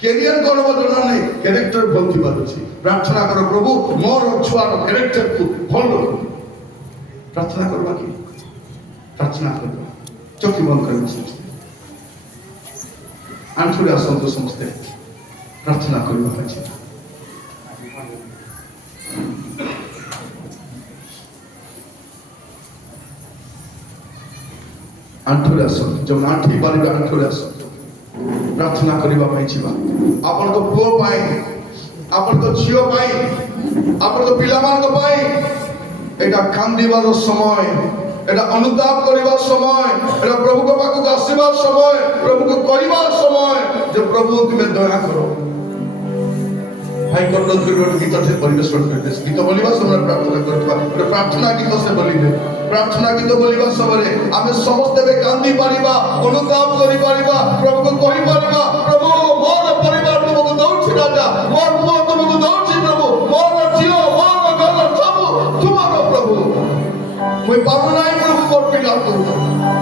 କ୍ୟାରିୟର କଣ ହବ ଜଣା ନାହିଁ, କ୍ୟାରେକ୍ଟର ଭଲ ଥିବାର ଅଛି। ପ୍ରାର୍ଥନା କର, ପ୍ରଭୁ ମୋର ଛୁଆର କ୍ୟାରେକ୍ଟରକୁ ଭଲ ରଖ। ପ୍ରାର୍ଥନା କରିବା କି? ପ୍ରାର୍ଥନା କରିବା। ଚକ୍ଷୁ ବନ୍ଦ କରିବା, ସମସ୍ତେ ଆଣ୍ଠୁରେ ଆସନ୍ତୁ, ସମସ୍ତେ ପ୍ରାର୍ଥନା କରିବା ପାଇଁ। ଆଣ୍ଠୁରେ ଆସନ୍ତୁ, ଯେଉଁ ଆଣ୍ଠି ପାରିବେ ଆଣ୍ଠୁରେ ଆସନ୍ତୁ, ପ୍ରାର୍ଥନା କରିବା ପାଇଁ ଯିବା। ଆପଣଙ୍କ ପୁଅ ପାଇଁ, ଆପଣଙ୍କ ଝିଅ ପାଇଁ, ଆପଣଙ୍କ ପିଲାମାନଙ୍କ ପାଇଁ ଏଇଟା କାନ୍ଦିବାର ସମୟ, এটা অনুতাপ করিবার সময়, এটা প্রভুଙ୍କ পাখକୁ ଆସିବାର সময়, প্রভুକୁ କହିବାର সময় যে প্রভু তুমি দয়া করো। ভাই কর্ণদ করে ଗୋଟେ ଗୀତ ସେ ପରିବେଷଣ କରିବେ। ଗୀତ ବୋଲିବା ସମୟରେ ପ୍ରାର୍ଥନା କରୁଥିବା ଗୋଟେ ପ୍ରାର୍ଥନା ଗୀତ ସେ ବୋଲିବେ। ପ୍ରାର୍ଥନା ଗୀତ ବୋଲିବା ସମୟରେ ଆମେ ସମସ୍ତେ ଏବେ କାନ୍ଦି ପାରିବା, ଅନୁତାପ କରିପାରିବା, ପ୍ରଭୁକୁ କହିପାରିବା, ପ୍ରଭୁ ମୋର ପରିବାର ତୁମକୁ ଦଉଛି ରାଜା, ମୋର ପୁଅ ତୁମକୁ ଦଉଛି ପ୍ରଭୁ, ମୋର ଝିଅ, ମୋର ଘର ସବୁ ତୁମର ପ୍ରଭୁ। ମୁଁ ପାରୁନାହିଁ ପ୍ରଭୁ ମୋର ପିଲାକୁ,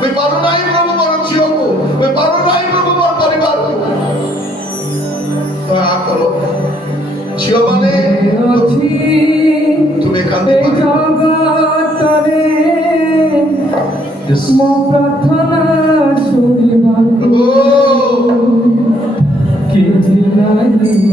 ମୁଁ ପାରୁନାହିଁ ପ୍ରଭୁ ମୋର ଝିଅକୁ, ମୁଁ ପାରୁନାହିଁ ପ୍ରଭୁ ମୋର ପରିବାରକୁ, ଦୟା କର। ଝିଅ ମାନେ ତୁମେ କାନ୍ଦି ମୋ ପ୍ରାର୍ଥନା ଶୁଣିବାକୁ କେହି ନାହିଁ।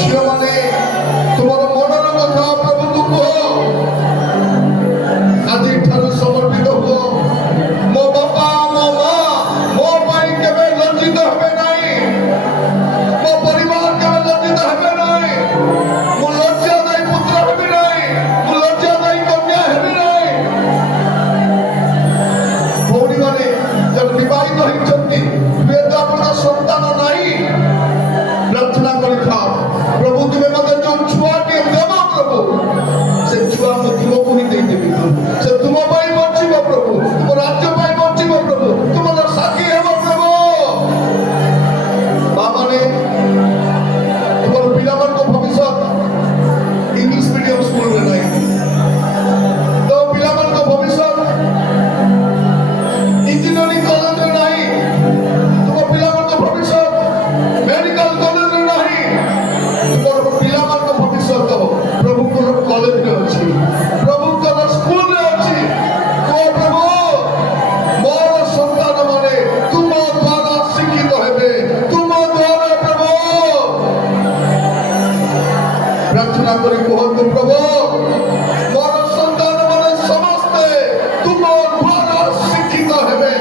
ଝିଅମାନେ ତୁମର ମନର କଥା ପ୍ରଭୁଙ୍କୁ କୁହ। ଆଜିଠାରୁ ସମର୍ପିତ ହୁଅ। ମୋ ବାପା ମୋ ମା ମୋ ପାଇଁ କେବେ ଲଜ୍ଜିତ ହେବେ ନାହିଁ। ମୋ ପରିବାର କେବେ ଲଜ୍ଜିତ ହେବେ ନାହିଁ। ମୁଁ ଲଜ୍ଜାଦାୟୀ ପୁତ୍ର ହେବି ନାହିଁ। ମୁଁ ଲଜ୍ଜାଦାୟୀ କନ୍ୟା ହେବି ନାହିଁ। ଭଉଣୀମାନେ ଯେବେ ବିବାହିତ ହେଇଛନ୍ତି, ହୁଏତ ଆପଣଙ୍କ ସନ୍ତାନ ନାହିଁ, ପ୍ରାର୍ଥନା କରିଥାଅ, ପ୍ରଭୁ ତୁମେ ମୋତେ ଯୋଉ ଛୁଆଟିଏ ଦେବ ପ୍ରଭୁ, ସେ ଛୁଆ ମୁଁ ତୁମକୁ ହିଁ ଦେଇଦେବି। ସେ ତୁମ ପାଇଁ ବଞ୍ଚିବ ପ୍ରଭୁ, ତୁମ ରାଜ୍ୟ ପାଇଁ ବଞ୍ଚିବ ପ୍ରଭୁ, ତୁମର ସାକ୍ଷୀ ହେବ ପ୍ରଭୁ। ମାମାନେ ତୁମର ପିଲାମାନଙ୍କ ଭବିଷ୍ୟତ ଇଂଲିଶ ମିଡିୟମ ସ୍କୁଲରେ ନାହିଁ। ତମ ପିଲାମାନଙ୍କ ଭବିଷ୍ୟତ ଇଞ୍ଜିନିୟରିଂ କଲେଜରେ ନାହିଁ। ତୁମ ପିଲାମାନଙ୍କ ଭବିଷ୍ୟତ ମେଡିକାଲ କଲେଜରେ ନାହିଁ। ତୁମର ପିଲାମାନଙ୍କ ଭବିଷ୍ୟତ ପ୍ରଭୁଙ୍କର କଲେଜରେ ଅଛି, ପ୍ରଭୁଙ୍କର ସ୍କୁଲରେ ଅଛି। କୁହ ପ୍ରଭୁ, ମୋର ସନ୍ତାନ ମାନେ ତୁମ ଦ୍ୱାରା ଶିକ୍ଷିତ ହେବେ, ତୁମ ଦ୍ୱାରା ପ୍ରଭୁ। ପ୍ରାର୍ଥନା କରି କୁହନ୍ତୁ, ପ୍ରଭୁ ମୋର ସନ୍ତାନ ମାନେ ସମସ୍ତେ ତୁମ ଦ୍ୱାରା ଶିକ୍ଷିତ ହେବେ,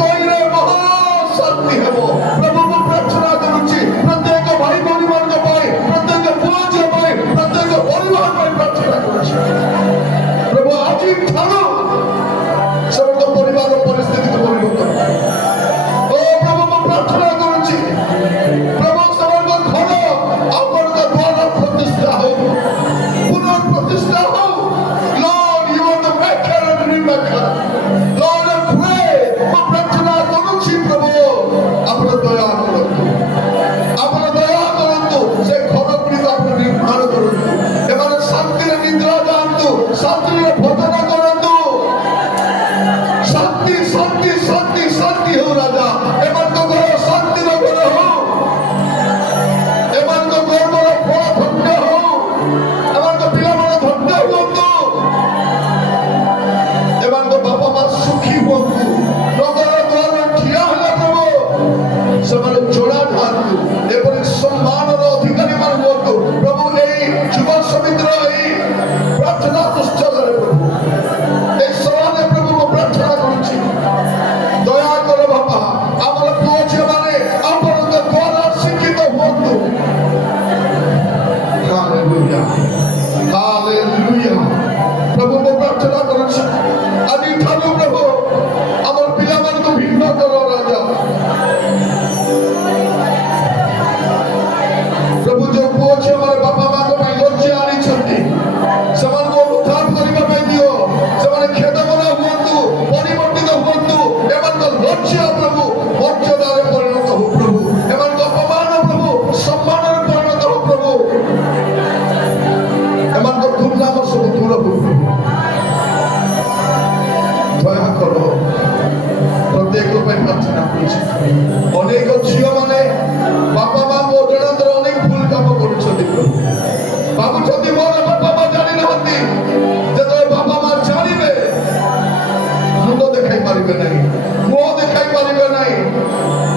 ତୈରେ ମହାଶାନ୍ତି ହେବ। ପ୍ରଭୁ ମୁଁ ପ୍ରାର୍ଥନା କରୁଛି ପ୍ରତ୍ୟେକ ଭାଇ ଭଉଣୀମାନଙ୍କ ପାଇଁ, ପ୍ରତ୍ୟେକ ପୁଅ ଝିଅ ପାଇଁ, ପ୍ରତ୍ୟେକ ପରିବାର ପାଇଁ ପ୍ରାର୍ଥନା କରୁଛି। ପ୍ରଭୁ ଆଜିଠାରୁ ସେମାନଙ୍କ ପରିବାରର ପରିସ୍ଥିତିକୁ ପରିବର୍ତ୍ତନ କର। ଓ ପ୍ରଭୁ ମୁଁ ପ୍ରାର୍ଥନା କରୁଛି, ପ୍ରଭୁ ସେମାନଙ୍କ ଘର ଆପଣଙ୍କ ଦ୍ୱାରା ପ୍ରତିଷ୍ଠା ହଉ, ପୁନଃ ପ୍ରତିଷ୍ଠା ହଉ। Lord, you are the maker and remaker. Lord, I pray, ମୁଁ ପ୍ରାର୍ଥନା କରୁଛି ପ୍ରଭୁ ଆପଣ ଦୟା କରନ୍ତୁ, ଆପଣ ଦୟା କରନ୍ତୁ। ସେ ଘର ଗୁଡ଼ିକ ଆପଣ ନିର୍ମାଣ କରନ୍ତୁ। ଏମାନେ ଶାନ୍ତିରେ ନିଦ୍ରା ଯାଆନ୍ତୁ, ଶାନ୍ତିରେ ଭୋଜନ କରନ୍ତୁ। ଶାନ୍ତି ଶାନ୍ତି ଶାନ୍ତି ଶାନ୍ତି ହେଉ ରାଜା। ଏମାନଙ୍କ ଘର ଶାନ୍ତିର ଘର ହଉ। ଏମାନଙ୍କ କର୍ମର ଫଳ ଧନ୍ୟ ହଉ। ଏମାନଙ୍କ ପିଲାମାନେ ଧନ୍ୟ ହୁଅନ୍ତୁ। ଏମାନଙ୍କ ବାପା ମା ସୁଖୀ ହୁଅନ୍ତୁ। ନଗର ଦ୍ୱାରରେ ଠିଆ ହେଲେ ପ୍ରଭୁ ସେମାନେ ଜୋଡ଼ା ଥାଆନ୍ତୁ। ଏପରି ସମ୍ମାନର ଅଧିକାରୀ ମାନେ ହୁଅନ୍ତୁ ପ୍ରଭୁ। ଏଇ ଯୁବ ସମିତିର ଏଇ ପ୍ରାର୍ଥନା ଉତ୍ସବରେ ପ୍ରଭୁ, ଏଇ ସଭାରେ ପ୍ରଭୁ ମୁଁ ପ୍ରାର୍ଥନା କରୁଛି, ଦୟା କର ବାପା। ଆମର ପୁଅ ଝିଅ ମାନେ ଆପଣଙ୍କ ଦ୍ୱାରା ଶିକ୍ଷିତ ହୁଅନ୍ତୁ। Hallelujah hallelujah. ପ୍ରଭୁ ମୁଁ ପ୍ରାର୍ଥନା କରୁଛି ଆଜିଠାରୁ ପ୍ରଭୁ ଆମର ପିଲାମାନଙ୍କୁ ଭିନ୍ନ କର ରାଜା। ପ୍ରଭୁ ଯୋଉ ପୁଅ ଝିଅ ମାନେ ବାପା ମାଙ୍କ ପାଇଁ ଲଜ୍ଜା ଆଣିଛନ୍ତି, ସେମାନଙ୍କୁ ଉଦ୍ଧାର କରିବା ପାଇଁ ଦିଅ। ସେମାନେ ଖେଦମନା ହୁଅନ୍ତୁ, ପରିବର୍ତ୍ତିତ ହୁଅନ୍ତୁ। ଏମାନଙ୍କ ଲଜ୍ଜା ପ୍ରଭୁ ମର୍ଯ୍ୟାଦାରେ ପରିଣତ ହଉ ପ୍ରଭୁ। ଏମାନଙ୍କ ଅପମାନ ପ୍ରଭୁ ସମ୍ମାନରେ ପରିଣତ ହଉ ପ୍ରଭୁ। ଏମାନଙ୍କ ଦୁର୍ନାମ ସବୁ ଦୂର ହଉ ପ୍ରଭୁ। ଦୟା କର। ପ୍ରତ୍ୟେକ ପାଇଁ ପ୍ରାର୍ଥନା କରୁଛି। ଅନେକ ଝିଅ ମାନେ ବାପା ମାଙ୍କ ଅଜାଣତରେ ଅନେକ ଭୁଲ କାମ କରୁଛନ୍ତି ପ୍ରଭୁ। ଭାବୁଛନ୍ତି ମୋର ବାପା ମା ଜାଣିନାହାନ୍ତି। ଯେତେବେଳେ ବାପା ମା ଜାଣିବେ ମୁଣ୍ଡ ଦେଖାଇ ପାରିବେ ନାହିଁ, ମୁହଁ ଦେଖାଇ ପାରିବେ ନାହିଁ।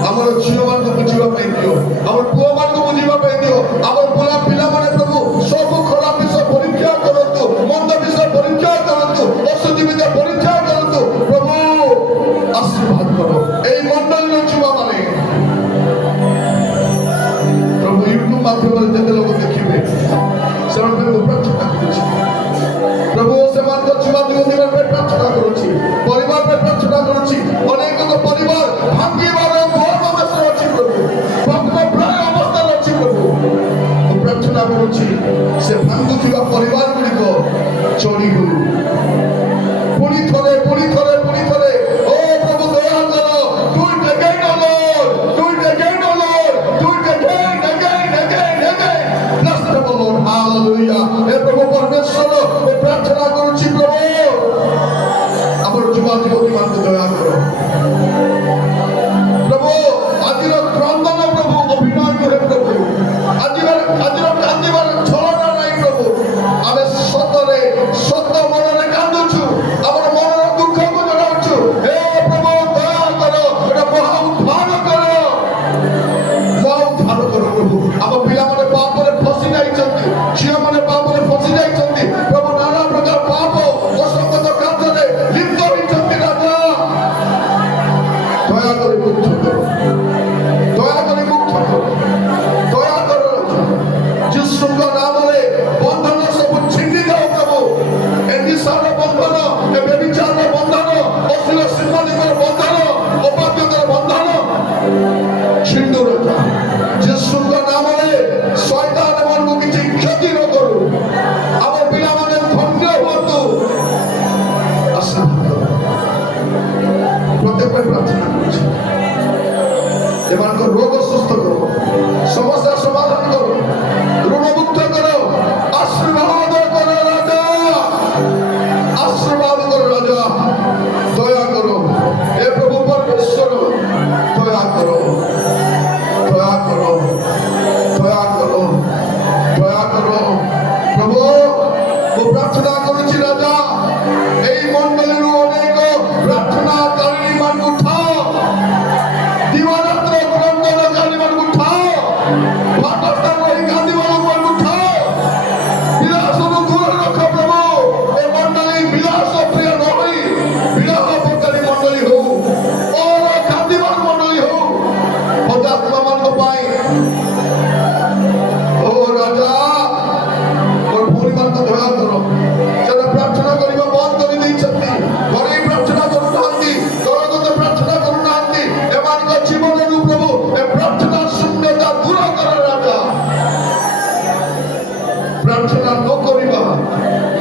ଆମର ଝିଅମାନଙ୍କୁ ବୁଝିବା ପାଇଁ ଦିଅ, ଆମର ପୁଅମାନଙ୍କୁ ବୁଝିବା ପାଇଁ ଦିଅ। ଆମର ପୁରା ପିଲାମାନେ ପ୍ରଭୁ ସବୁ ଖରାପ ବିଷୟ ପରୀକ୍ଷା କରନ୍ତୁ, ମନ୍ଦ ବିଷୟ ପରୀକ୍ଷା କରନ୍ତୁ, ଅଶୁଦ୍ଧି ବିଷୟ ପରୀକ୍ଷା କରନ୍ତୁ ପ୍ରଭୁ। ଆଶୀର୍ବାଦ କର ଏଇ ମଣ୍ଡଳୀର ଯୁବମାନେ ପ୍ରଭୁ। ୟୁଟ୍ୟୁବ ମାଧ୍ୟମରେ ଯେତେ ଲୋକ ଦେଖିବେ ସେମାନଙ୍କ ପାଇଁ ପ୍ରାର୍ଥନା କରୁଛି ପ୍ରଭୁ। ସେମାନଙ୍କ ଯୁବା ଯୁବତୀଙ୍କ ପାଇଁ ପ୍ରାର୍ଥନା କରୁଛି, ପରିବାର ପାଇଁ ପ୍ରାର୍ଥନା କରୁଛି। ଅନେକଙ୍କ ପରିବାର ଭାଙ୍ଗିବାର ଅବସ୍ଥାରେ ଅଛି ପ୍ରଭୁ, ପ୍ରାୟ ଅବସ୍ଥାରେ ଅଛି ପ୍ରଭୁ। ମୁଁ ପ୍ରାର୍ଥନା କରୁଛି ସେ ଭାଙ୍ଗୁଥିବା ପରିବାର ଗୁଡ଼ିକ ଚଳି ହଉ। ପୁଣି ଥରେ ପୁଣି ଥରେ ପୁଣି ଥରେ ଓ ପ୍ରଭୁ ଦୟା କର। Do it again, O Lord. Do it again, O Lord. Do it again, again, again, again. Bless them, O Lord. Hallelujah. हे प्रभु परमेश्वर मैं प्रार्थना करूची प्रभु ଆମର ଯୁବା ଯୁବତୀ ମାନଙ୍କୁ ଦୟା କର ପ୍ରଭୁ। ଆଜିର କ୍ରନ୍ଦନ ପ୍ରଭୁ ଅଭିନୟ ନୁହେଁ ପ୍ରଭୁ। ଆଜିର କାନ୍ଦିବାର ଛଳନା ନାହିଁ ପ୍ରଭୁ। ଆମେ ସତରେ ସତ ମନରେ କାନ୍ଦୁଛୁ। ଆମର ମନର ଦୁଃଖକୁ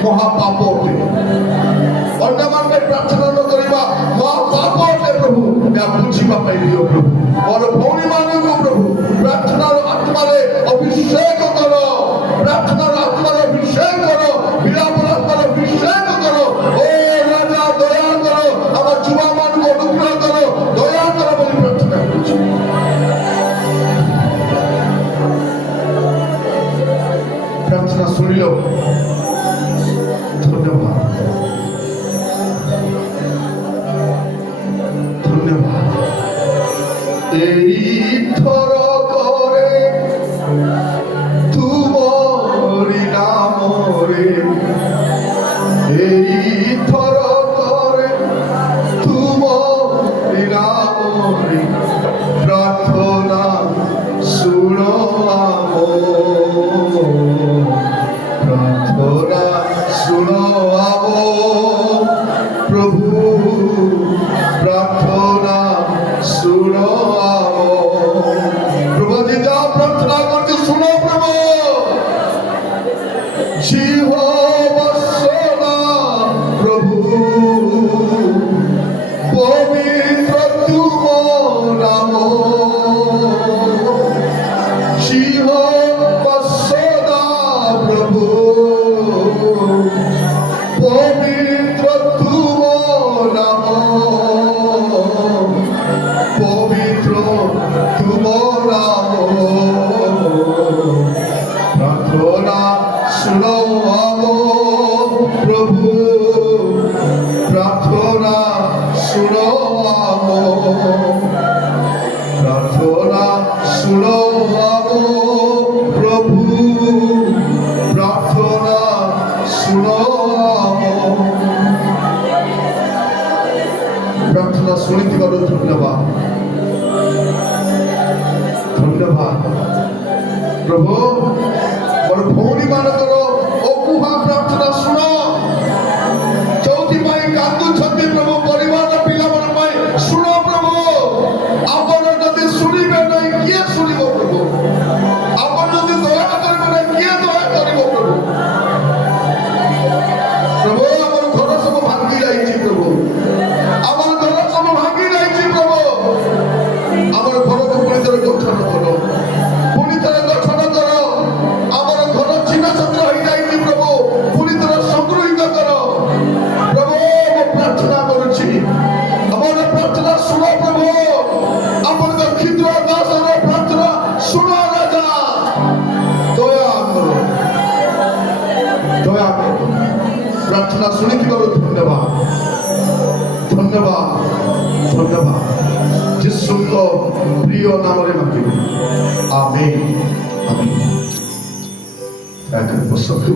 ମହାପାପ ଅଟେ। ଅନ୍ୟମାନେ ପ୍ରାର୍ଥନା ନ କରିବା ମହାପାପ ଅଟେ ପ୍ରଭୁ। ଏହା ବୁଝିବା ପାଇଁ ଦିଅ ପ୍ରଭୁ। ମୋର ଭଉଣୀମାନଙ୍କୁ ପ୍ରଭୁ ପ୍ରାର୍ଥନାର ଆତ୍ମାରେ ଅଭିଷେକ କର। ପ୍ରାର୍ଥନାର ଆତ୍ମାରେ ଅଭିଷେକ କର। ବିଳାପର ଆତ୍ମାରେ ଅଭିଷେକ କର। ଓ ରାଜା ଦୟା କର। ଆମ ଯୁବାମାନଙ୍କୁ ଅନୁଗ୍ରହ କର। ଦୟା କର ବୋଲି ପ୍ରାର୍ଥନା କରୁଛି। ପ୍ରାର୍ଥନା ଶୁଣିଲ। ଧନ୍ୟବାଦ ধন্যবাদ। এই থরকরে তুমরি নামরে, এই থরকরে তুমরি নামরে প্রার্থনা শুনো আমো, প্রার্থনা শুনো আমো প্রভু, প্রার্থনা শুনো আমো প্রভু। যা প্রার্থনা করতে শুনো প্রভু। জীববৎসলা প্রভু, পবিত্র তুম নাম। জীববৎসলা প্রভু, পবিত্র তুম নাম। পবিত্র তুম নাম। প্রার্থনা শুনো আমো প্রভু, প্রার্থনা শুনো আমো, প্রার্থনা শুনো আমো প্রভু, প্রার্থনা শুনো আমো। প্রার্থনা শুনিଥିବାରୁ ଧନ୍ୟବାଦ ଧନ୍ୟବାଦ ପ୍ରଭୁ। ମୋର ଭଉଣୀମାନଙ୍କର ଅକୁହା ପ୍ରାର୍ଥନା ଶୁଣ। ଯୋଉଥିପାଇଁ କାନ୍ଦୁଛନ୍ତି ପ୍ରଭୁ ପରିବାର ପିଲାମାନଙ୍କ ପାଇଁ ଶୁଣ ପ୍ରଭୁ। ଆପଣ ଯଦି ଶୁଣିବେ ନାହିଁ କିଏ ଶୁଣିବ ପ୍ରଭୁ? ଆପଣ ଯଦି ଦୟା କରିବେ ନାହିଁ କିଏ ଦୟା କରିବ ପ୍ରଭୁ? ପ୍ରଭୁ ଆମର ଘର ସବୁ ଭାଙ୍ଗି ଯାଇଛି ପ୍ରଭୁ। ଆମର ଘର ସବୁ ଭାଙ୍ଗି ଯାଇଛି ପ୍ରଭୁ। ଆମର ଘରକୁ ପୁଣି ଥରେ ଗଠନ କର, ପୁଣି ଥରେ ଗଠନ କର। ଆମର ଘର ଚିହ୍ନ ଛତ୍ର ହେଇଯାଇଛି ପ୍ରଭୁ, ପୁଣି ଥରେ ସଂଗୃହୀତ କର ପ୍ରଭୁ। ମୁଁ ପ୍ରାର୍ଥନା କରୁଛି, ଆମର ପ୍ରାର୍ଥନା ଶୁଣ ପ୍ରଭୁ। ଆପଣଙ୍କ କ୍ଷୁଦ୍ର ଦାସର ପ୍ରାର୍ଥନା ଶୁଣ ରାଜା। ଦୟା କର, ଦୟା କର। ପ୍ରାର୍ଥନା ଶୁଣିଥିବାରୁ ଧନ୍ୟବାଦ ଧନ୍ୟବାଦ ଧନ୍ୟବାଦ। ଯୀଶୁଙ୍କ ପ୍ରିୟ ନାମରେ ମାଗିବି, ଆମେନ୍ ଆମେନ୍। ବସନ୍ତୁ।